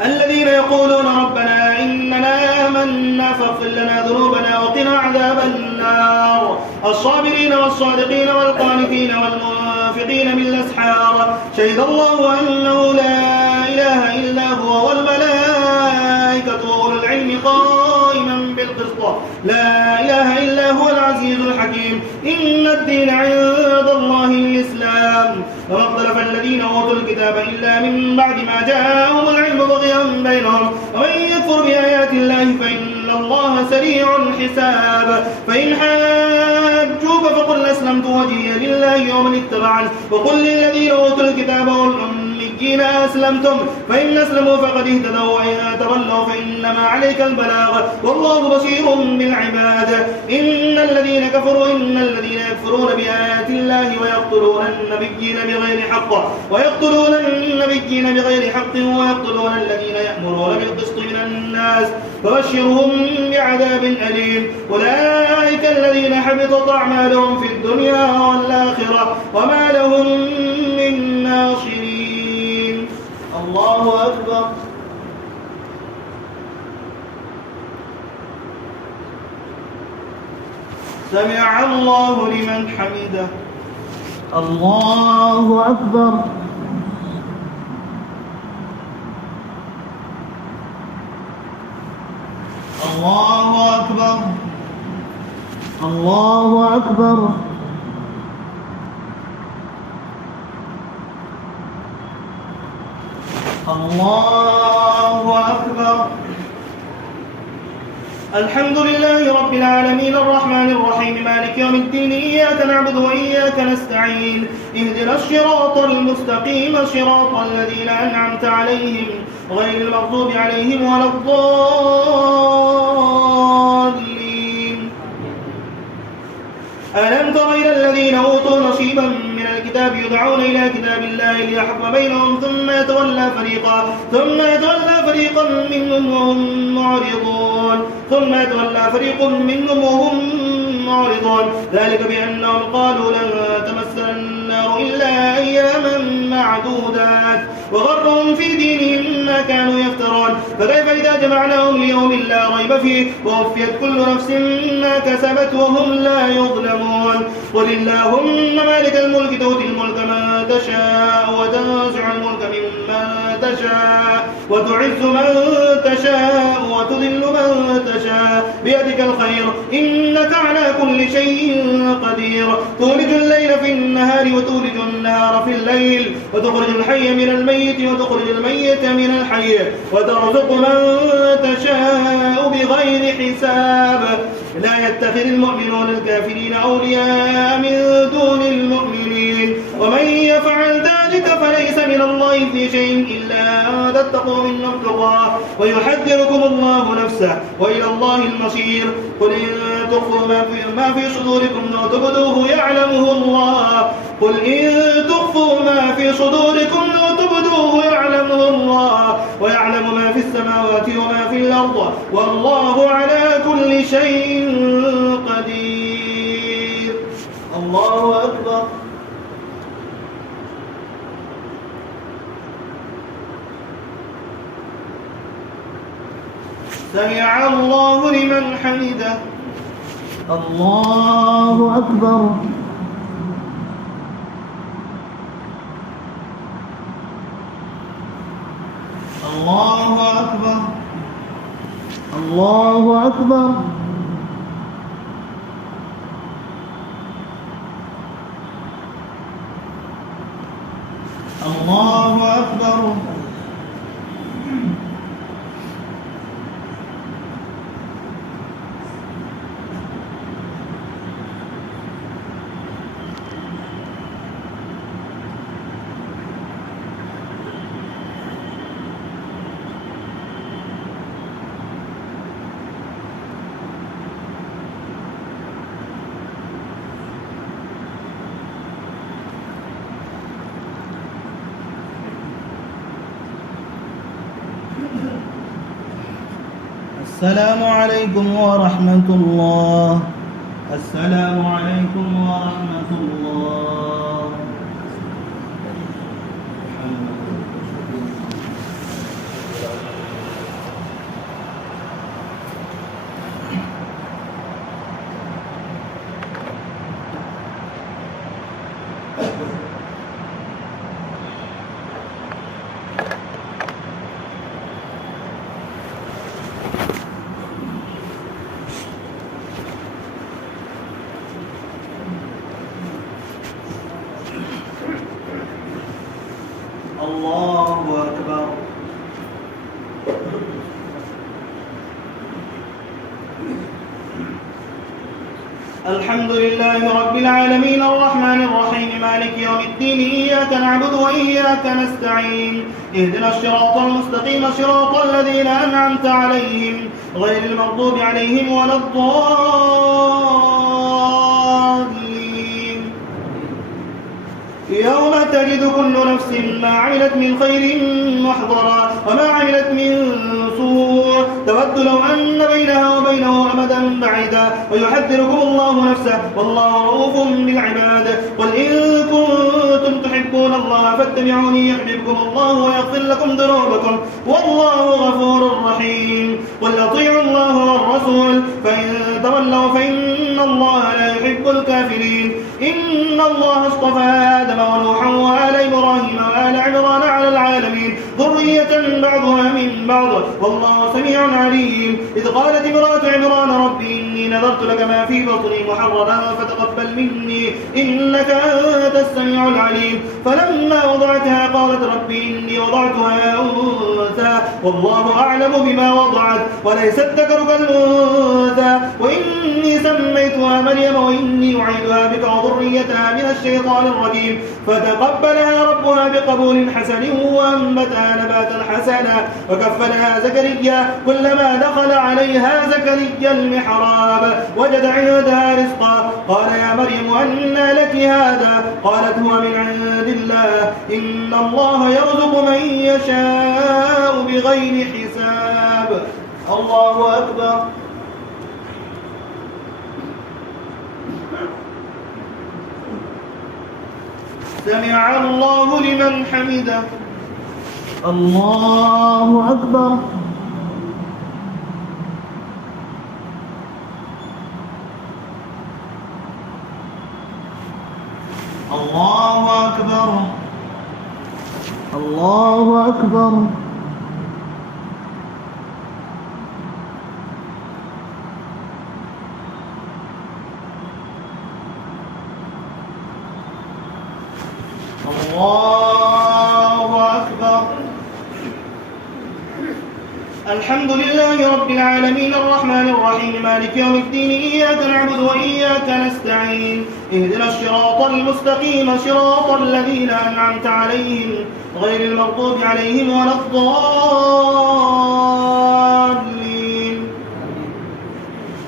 الذين يقولون ربنا إننا آمنا فاغفر لنا ذنوبنا وقنا عذاب النار الصابرين والصادقين والقانتين والمنفقين بالأسحار شهد الله أنه لا إله إلا هو والملائكة وأولو العلم قائما بالقسط لا إله إلا هو العزيز الحكيم إن الدين عند الله الإسلام وما اختلف الذين أوتوا الكتاب إلا من بعد ما جاءهم العلم بغيا بينهم ومن يكفر بآيات الله فإن الله سريع الحساب فإن حاجوك فقل أسلمت وجهي لله ومن اتبعني وقل للذين أوتوا الكتاب والأميين أسلمتم فإن أسلموا فقد اهتدوا وإن تولوا فإنما عليك البلاغ والله بصير بالعباد إن الذين يكفرون بآيات الله ويقتلون النبيين بغير حق ويقتلون الذين يأمرون بالقسط من الناس فبشرهم بعذاب أليم أولئك الذين حبطت أعمالهم في الدنيا والآخرة وما لهم من ناصرين. الله أكبر. سمع الله لمن حمده. الله أكبر. الله أكبر. الله أكبر. الله أكبر. الحمد لله رب العالمين الرحمن الرحيم مالك مالك يوم الدين إياك نعبد وإياك نستعين اهدنا الصراط المستقيم صراط الذين أنعمت عليهم غير المغضوب عليهم ولا الضالين. ألم تر إلى الذين أوتوا نصيبا من الكتاب يدعون إلى كتاب الله ليحكم بينهم ثم يتولى فريقا منهم وهم معرضون ذلك بأنهم قالوا لن تمسنا النار إلا أياما معدودات وغرهم في دينهم ما كانوا يفترون فكيف إذا جمعناهم ليوم لا ريب فيه ووفيت كل نفس ما كسبت وهم لا يظلمون. قل اللهم مالك الملك تؤتي الملك من تشاء وتنزع الملك ممن تشاء وتعز من تشاء وتذل من تشاء بيدك الخير إنك على كل شيء قدير تولج الليل في النهار وتولج النهار في الليل وتخرج الحي من الميت وتخرج الميت من الحي وترزق من تشاء بغير حساب. لا يتخذ المؤمنون الكافرين أولياء من دون المؤمنين ومن يفعل ذلك فليس من الله في شيء إلا أن تتقوا منهم تقاه ويحذركم الله نفسه وإلى الله المصير. قل إن تخفوا ما في صدوركم أو تبدوه يعلمه الله يعلمه الله ويعلم ما في السماوات وما في الأرض والله على كل شيء قدير. الله أكبر. سمع الله لمن حمده. الله أكبر. الله أكبر. الله أكبر. الله أكبر. السلام عليكم ورحمة الله. السلام عليكم ورحمة الله. الله أكبر. الحمد لله رب العالمين الرحمن الرحيم مالك يوم الدين إياك نعبد وإياك نستعين اهدنا الصراط المستقيم صراط الذين أنعمت عليهم غير المغضوب عليهم ولا الضالين. يوم تجد كل نفس ما عملت من خير محضرا وما عملت من سوء تود لو أن بينها وبينه أمدا بعيدا ويحذركم الله نفسه والله رؤوف بالعباد. قل إن كنتم تحبون الله فاتبعوني يحببكم الله ويغفر لكم ذنوبكم والله غفور رحيم. قل أطيعوا الله والرسول فإن تولوا فإن الله لا يحب الكافرين. إن الله اصطفى آدم ونوحا وآل إبراهيم وآل عمران على العالمين ذرية بعضها من بعض والله سميع عليم. إذ قالت امرأة عمران رب إني نذرت لك ما في بطني محررا فتقبل مني إنك أنت السميع العليم. فلما وضعتها قالت رب إني وضعتها أنثى والله أعلم بما وضعت وليس الذكر كالأنثى وإني سميتها مريم وإني أعيذها بك وذريتها من الشيطان الرجيم. فتقبلها ربها بقبول حسن وأنبتها نباتا حسنا وكفلها زكريا كلما دخل عليها زكريا المحراب وجد عندها رزقا قال يا مريم أنى لك هذا قالت هو من عند الله إن الله يرزق من يشاء بغير حساب. الله أكبر. سمع الله لمن حمده. الله أكبر. الله أكبر. الله أكبر. الله أكبر. الحمد لله رب العالمين الرحمن الرحيم مالك يوم الدين إياك نعبد وإياك نستعين اهدنا الصراط المستقيم صراط الذين أنعمت عليهم غير المغضوب عليهم ولا الضالين.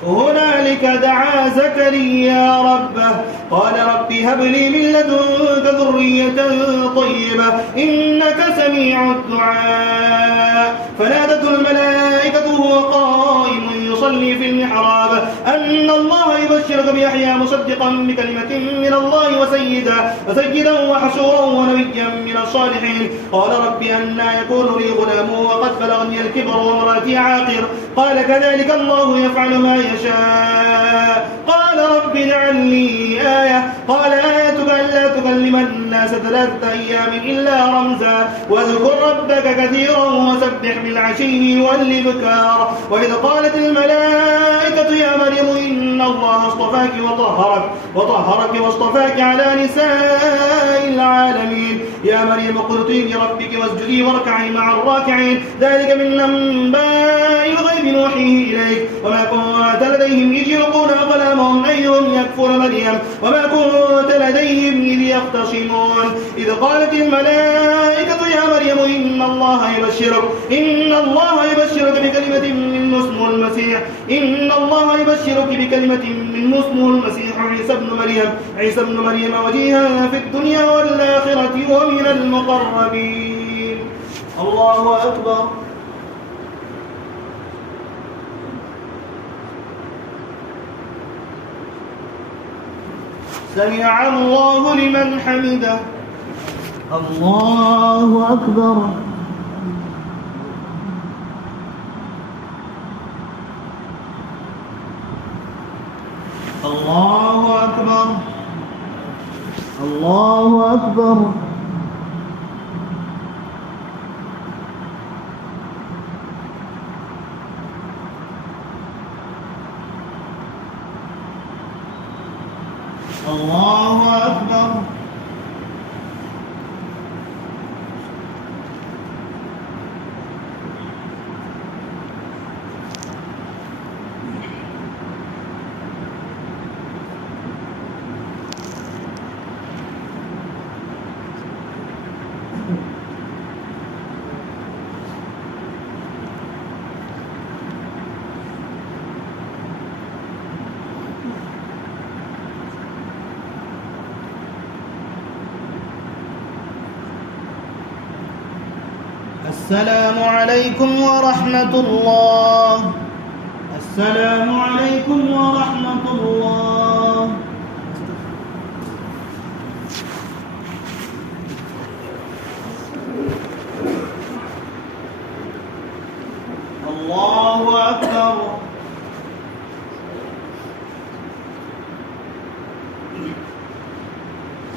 هنالك دعا زكريا ربه قال رب هب لي من لدنك ذرية طيبة إنك سميع الدعاء. فنادته الملائكة وهو قائم يصلي في المحراب أن الله يبشرك بيحيى مصدقا بكلمة من الله وسيدا وحشورا ونبيا من الصالحين. قال رب أنى يكون لي غلام وقد بلغني الكبر وامرأتي عاقر قال كذلك الله يفعل ما يشاء. قال رب اجعل لي آية قال آيتك ألا تكلم الناس 3 أيام إلا رمزا واذكر ربك كثيرا وسبح بالعشي والإبكار. وإذ قالت الملائكة يا مريم إن الله اصطفاك وطهرك واصطفاك على نساء العالمين. يا مريم اقنتي لربك واسجدي واركعي مع الراكعين ذلك من أنباء الغيب نوحيه إليك وما كنت لديهم إذ يلقون أقلامهم أيهم يكفر مريم وما كنت لديهم إذ يختصمون. إذ قالت الملائكة يا مريم إن الله يبشرك بكلمة منه اسمه المسيح عيسى ابن مريم وجيها في الدنيا والآخرة ومن المقربين. الله أكبر. سمع الله لمن حمده. الله أكبر. الله أكبر. الله أكبر. الله أكبر. السلام عليكم ورحمة الله. السلام عليكم ورحمة الله. الله أكبر.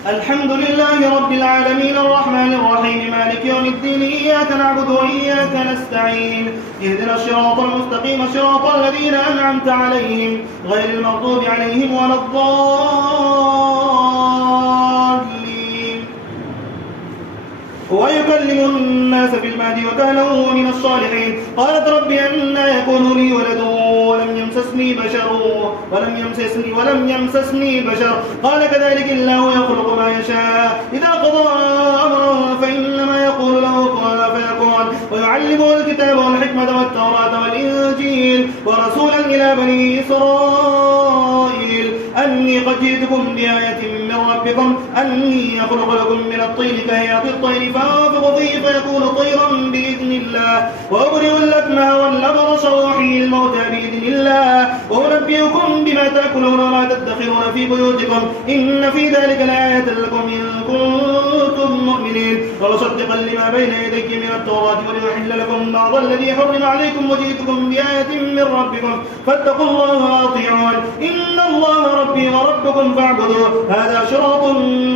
الحمد لله رب العالمين الرحمن الرحيم مالك يوم الدين إياك نعبد وإياك نستعين اهدنا الصراط المستقيم صراط الذين أنعمت عليهم غير المغضوب عليهم ولا الضالين. ويكلم الناس في المهد وكهلا من الصالحين. قالت رب أنى يكون لي ولد ولم يمسسني بشر قال كذلك الله يخلق ما يشاء إذا قضى أمرا فإنما يقول له كن فيكون. ويعلمه الكتاب والحكمة والتوراة والإنجيل ورسولا إلى بني إسرائيل أني قد جئتكم بآية من ربكم أني يخلق لكم من الطين كهيئة الطير فأنفخ فيه فيكون طيرا بإذن الله وأبرئ الأكمه والأبرص وأحيي الموتى بإذن الله وأنبئكم بما تأكلون وما تدخرون في بيوتكم إن في ذلك لآية لكم إن كنتم مؤمنين. ومصدقا لما بين يدي من التوراة وليحل لكم بعض الذي حرم عليكم وجئتكم بآية من ربكم فاتقوا الله وأطيعون إن الله ربي وربكم فاعبدوه هذا صراط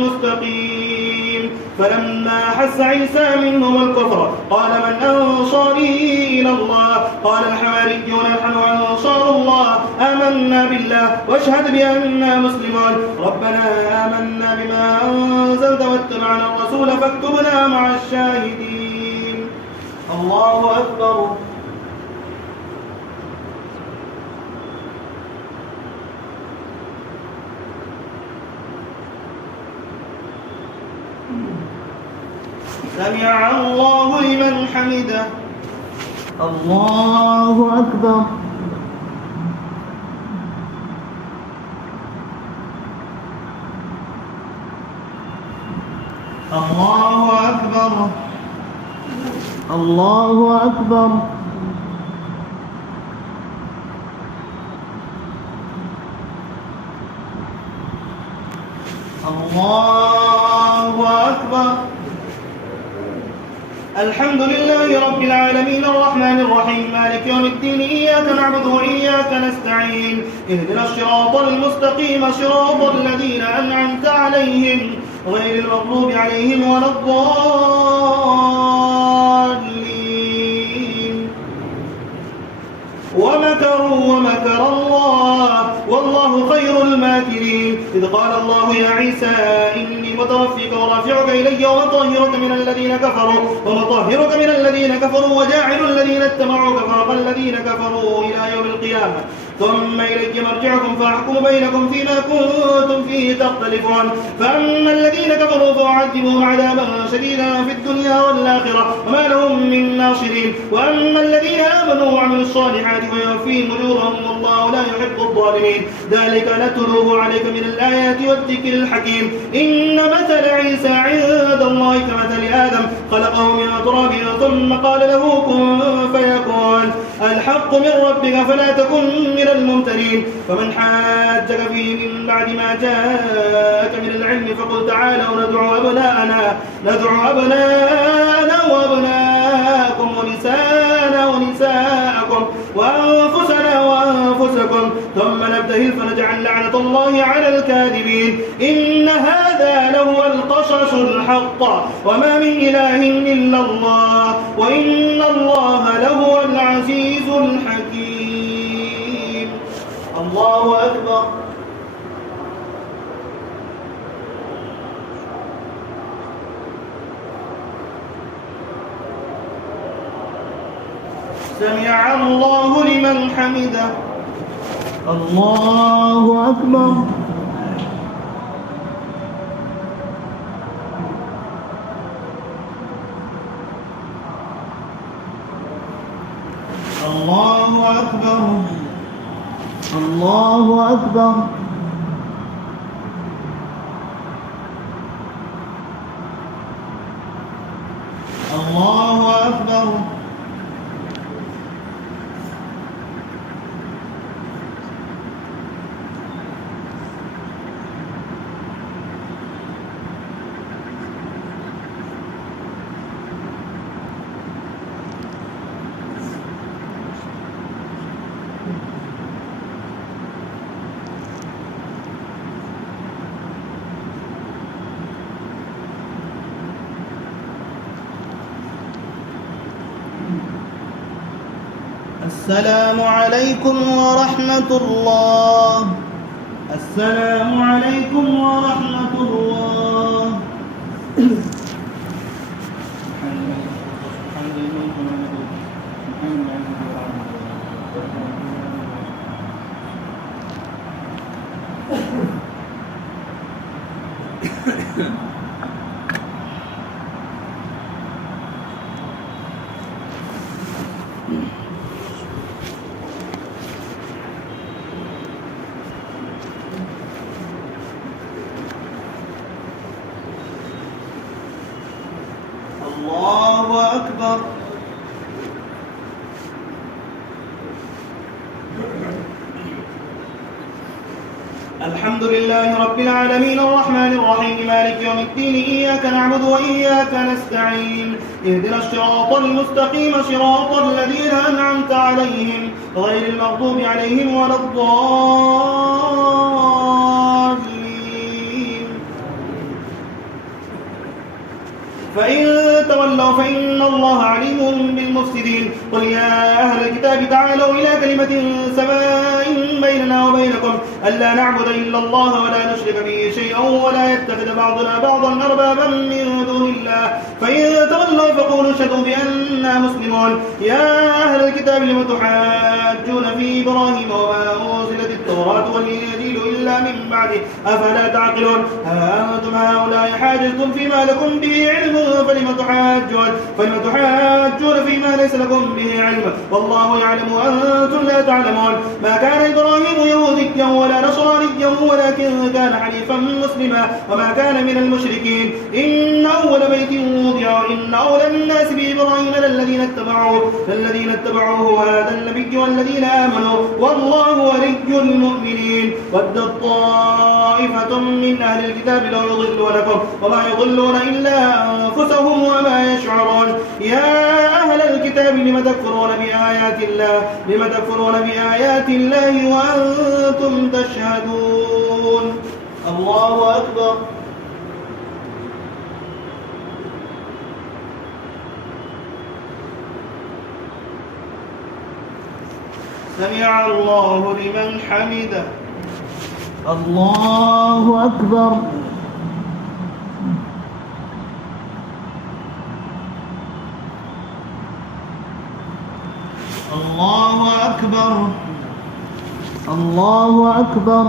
مستقيم. فلما حس عيسى منهم الكفر قال من أنصاري إلى الله قال الحواريون نحن أنصار الله آمنا بالله واشهد بأننا مسلمون ربنا آمنا بما أنزلت واتبعنا الرسول فاكتبنا مع الشاهدين. الله أكبر. سمع الله لمن حمده. الله أكبر. الله أكبر. الله أكبر. الله أكبر. الحمد لله رب العالمين الرحمن الرحيم مالك يوم الدين إياك نعبد وإياك نستعين اهدنا الصراط المستقيم صراط الذين أنعمت عليهم غير المغضوب عليهم ولا الضالين. ومكروا ومكر الله والله خير الماكرين. إذ قال الله يا عيسى إني متوفيك ورافعك إلي ومطهرك من الذين كفروا وجاعل الذين اتبعوك فوق الذين كفروا إلى يوم القيامة ثم إلي مرجعكم فأحكم بينكم فيما كنتم فيه تختلفون. فأما الذين كفروا فأعذبهم عذابا شديدا في الدنيا والآخرة وما لهم من ناصرين. وأما الذين آمنوا وعملوا الصالحات فيوفيهم أجورهم والله لا يحب الظالمين. ذلك نتلوه عليك من الآيات والذكر الحكيم. إن مثل عيسى عند الله كمثل آدم خلقه من تراب ثم قال له كن فيكون. الحق من ربك فلا تكن من الممترين. فمن حاجك فيه من بعد ما جاءك من العلم فقل تعالوا ندعو أبناءنا وأبناءكم ونساءكم وأنفسنا وأنفسكم ثم نبتهل فنجعل لعنة الله على الكاذبين. إن هذا لهو القصص الحق وما من إله إلا الله وإن الله لهو العزيز الحكيم. الله أكبر. سمع الله لمن حمده. الله أكبر. الله أكبر. الله أكبر. الله أكبر. السلام عليكم ورحمة الله. السلام عليكم ورحمة الله. الله أكبر. الحمد لله رب العالمين الرحمن الرحيم مالك يوم الدين إياك نعبد وإياك نستعين اهدنا الصراط المستقيم صراط الذين أنعمت عليهم غير المغضوب عليهم ولا الضالين. فإن تولوا فإن الله عليم بالمفسدين. قل يا أهل الكتاب تعالوا إلى كلمة سواء بيننا وبينكم ألا نعبد إلا الله ولا نشرك به شيئا ولا يتخذ بعضنا بعضا أربابا من دون الله فإن تولوا فقولوا اشهدوا بأننا مسلمون. يا أهل الكتاب لم تحاجون في إبراهيم وما أنزلت التوراة والإنجيل إلا من بعده أفلا تعقلون. ها أنتم هؤلاء حاجزتم فيما لكم به علم فلم تحاجون فيما ليس لكم به علم والله يعلم وأنتم لا تعلمون. ما كان إبراهيم يهوديا ولا نصرانيا ولكن كان حنيفا مسلما وما كان من المشركين. إن أول بيت وضع إن أولى الناس بإبراهيم للذين اتبعوه وهذا النبي والذين آمنوا والله ولي المؤمنين. ودت طائفة من أهل الكتاب لو يضلونكم وما يضلون إلا أنفسهم وما يشعرون. يا أهل الكتاب لم تكفرون بآيات الله وأنتم تشهدون. الله أكبر. سمع الله لمن حمده. الله أكبر. الله أكبر. الله أكبر.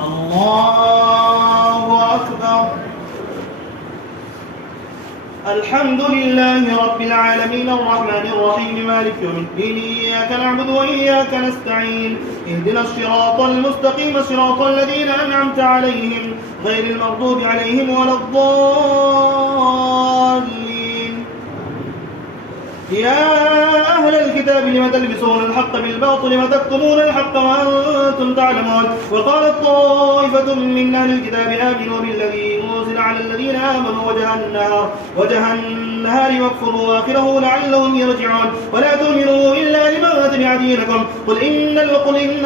الله أكبر. الحمد لله رب العالمين الرحمن الرحيم مالك يوم الدين إياك نعبد وإياك نستعين اهدنا الصراط المستقيم صراط الذين أنعمت عليهم غير المغضوب عليهم ولا الضالين. يا أهل الكتاب لم تلبسون الحق بالباطل وتكتمون الحق وأنتم تعلمون. وقالت طائفة من أهل الكتاب آمنوا بالذي أنزل على الذين آمنوا وجه النهار واكفروا آخره لعلهم يرجعون. ولا تؤمنوا إلا لمن تبع دينكم قل إن الهدى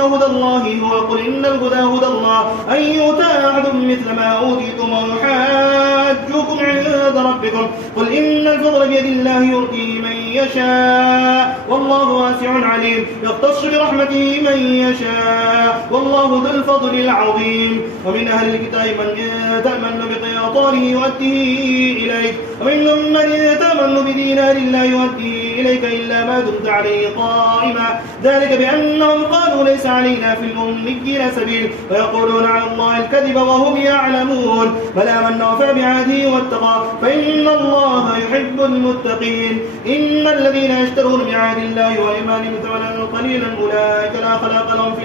هدى الله أن يؤتى أحد مثل ما أوتيتم ويحاجوكم عند ربكم قل إن الفضل بيد الله يؤتيه من يشاء والله واسع عليم يختص برحمته من يشاء والله ذو الفضل العظيم. ومن أهل الكتاب من تأمن بقنطار يؤديه إليك ومنهم من تأمن بدينار لا يؤديه إليك إلا ما دمت عليه قائما ذلك بأنهم قالوا ليس علينا في الأميين سبيل ويقولون على الله الكذب وهم يعلمون. بلى من أوفى بعهده واتقى فإن الله يحب المتقين. إن الذين يشترون بعهد الله وإيمانهم ثمنا قليلا أولئك لا خلاق لهم في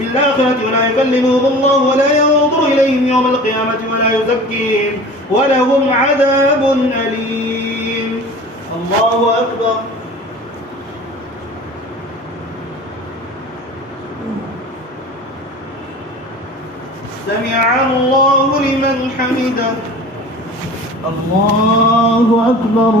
الآخرة ولا يكلمهم الله ولا ينظر إليهم يوم القيامة ولا يزكيهم ولهم عذاب أليم. الله أكبر. سمع الله لمن حمده. الله أكبر.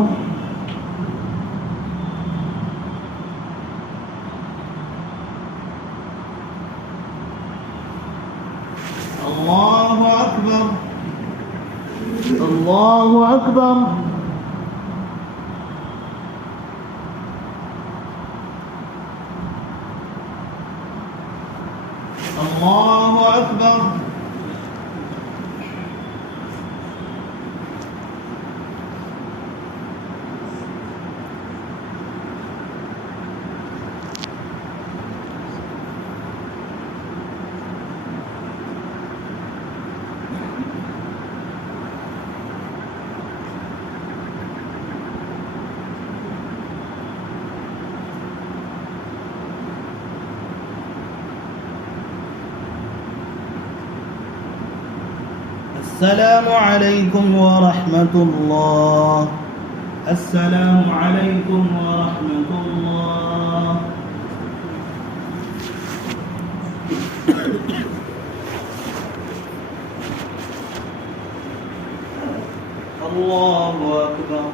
الله أكبر. أكبر. الله أكبر. السلام عليكم ورحمة الله. السلام عليكم ورحمة الله. الله أكبر.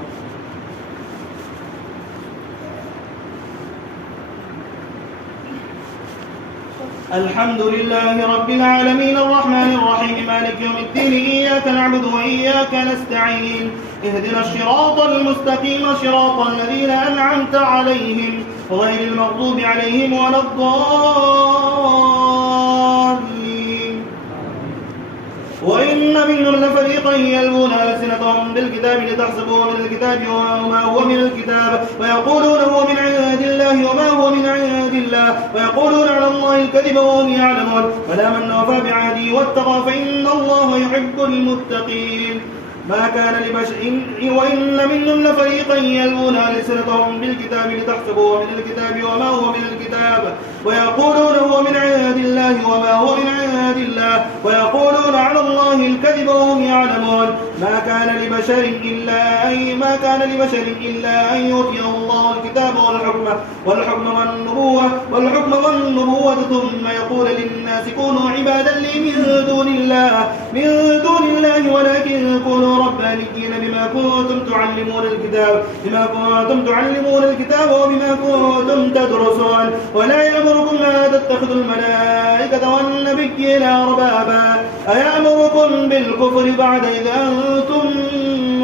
الحمد لله رب العالمين الرحمن الرحيم مالك يوم الدين إياك نعبد وإياك نستعين اهدنا الصراط المستقيم صراط الذين أنعمت عليهم غير المغضوب عليهم ولا الضالين. وإن منهم لفريقا يلوون ألسنتهم بالكتاب لتحسبوه من الكتاب وما هو من الكتاب ويقولون هو من عند الله وما هو من عند الله ويقولون على الله الكذب وهم يعلمون. فلا من وفى بعهده واتقى فإن الله يحب المتقين. ما كان لبشر وإن منهم لفريقا يلوون ألسنتهم بالكتاب لتحسبوه من الكتاب وما هو من الكتاب ويقولون هو من عند الله وما هو من عند الله ويقولون على الله الكذب وهم يعلمون. ما كان لبشر إلا أن يؤتيه الله الكتاب والحكم والنبوة ثم يقول للناس كونوا عبادا لي من دون الله ولكن كونوا ربانيين بما كنتم تعلمون الكتاب وبما كنتم تدرسون. ولا يأمركم أن تتخذوا الملائكة والنبيين أربابا أيأمركم بالكفر بعد إذا أنتم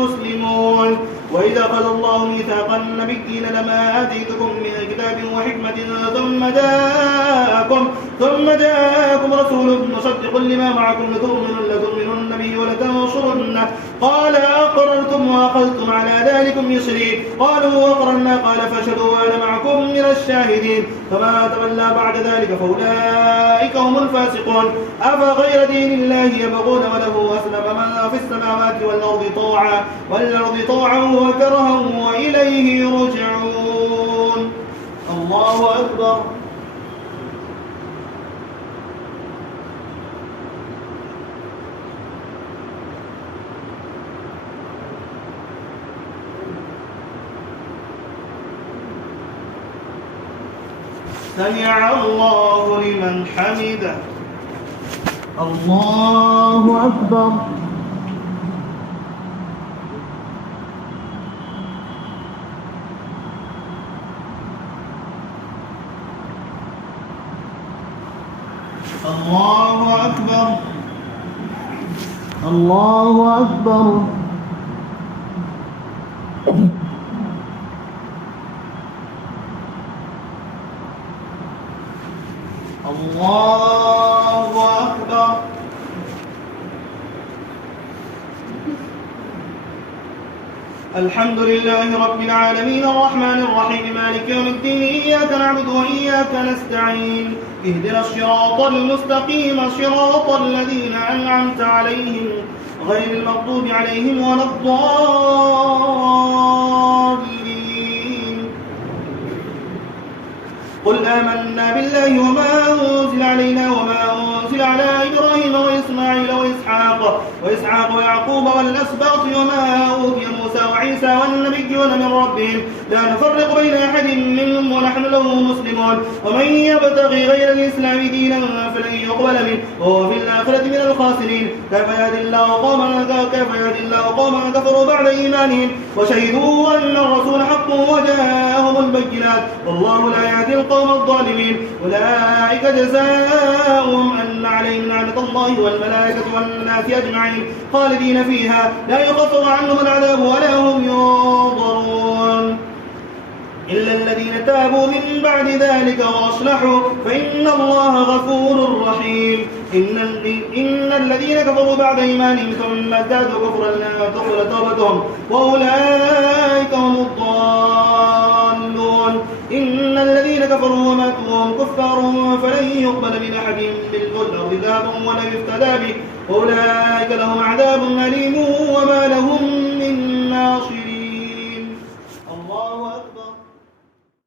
مسلمون. وإذا أخذ الله ميثاق النبيين لما آتيتكم من كتاب وحكمة ثم جاءكم رسول مصدق لما معكم لتؤمنن به ولتنصرنه قال أقررتم وأخذتم على ذلكم يسري قالوا أقررنا قال فاشهدوا وأنا معكم من الشاهدين. فما تولى بعد ذلك فأولئك هم الفاسقون. أفغير دين الله يبغون وله أسلم من في السماوات والأرض طوعا وكرها وإليه يرجعون. الله أكبر. سمع الله لمن حمده. الله أكبر. الله أكبر. الله أكبر. الله أكبر. الحمد لله رب العالمين الرحمن الرحيم مالك يوم الدين إياك نعبد وإياك نستعين اهدنا الصراط المستقيم صراط الذين أنعمت عليهم غير المغضوب عليهم ولا الضالين. قل آمنا بالله وما أنزل علينا وما أنزل على إبراهيم وإسماعيل وإسحاق ويعقوب والأسباط وما أوتي موسى وعيسى والنبيون من ربهم لا نفرق بين أحد منهم ونحن له مسلمون. ومن يبتغي غير الإسلام دينا فلن يقبل منه وهو في الآخرة من الخاسرين. كيف يهدي الله قوما كفروا بعد إيمانهم وشهدوا أن الرسول حق وجاءهم والبينات والله لا يهدي القوم الظالمين. أولئك جزاؤهم أن عليهم لعنة الله والملائكة والناس أجمعين خالدين فيها لا يخفف عنهم العذاب ولا هم ينظرون إلا الذين تابوا من بعد ذلك وأصلحوا فإن الله غفور رحيم. إن الذين كفروا بعد إيمانهم ثم ازدادوا كفرا لن تقبل توبتهم وأولئك هم الضالون. إن الذين كفروا وماتوا وهم كفار فلن يقبل من أحد بالأرض ذهب ولا يفتدى به وأولئك لهم عذاب أليم وما لهم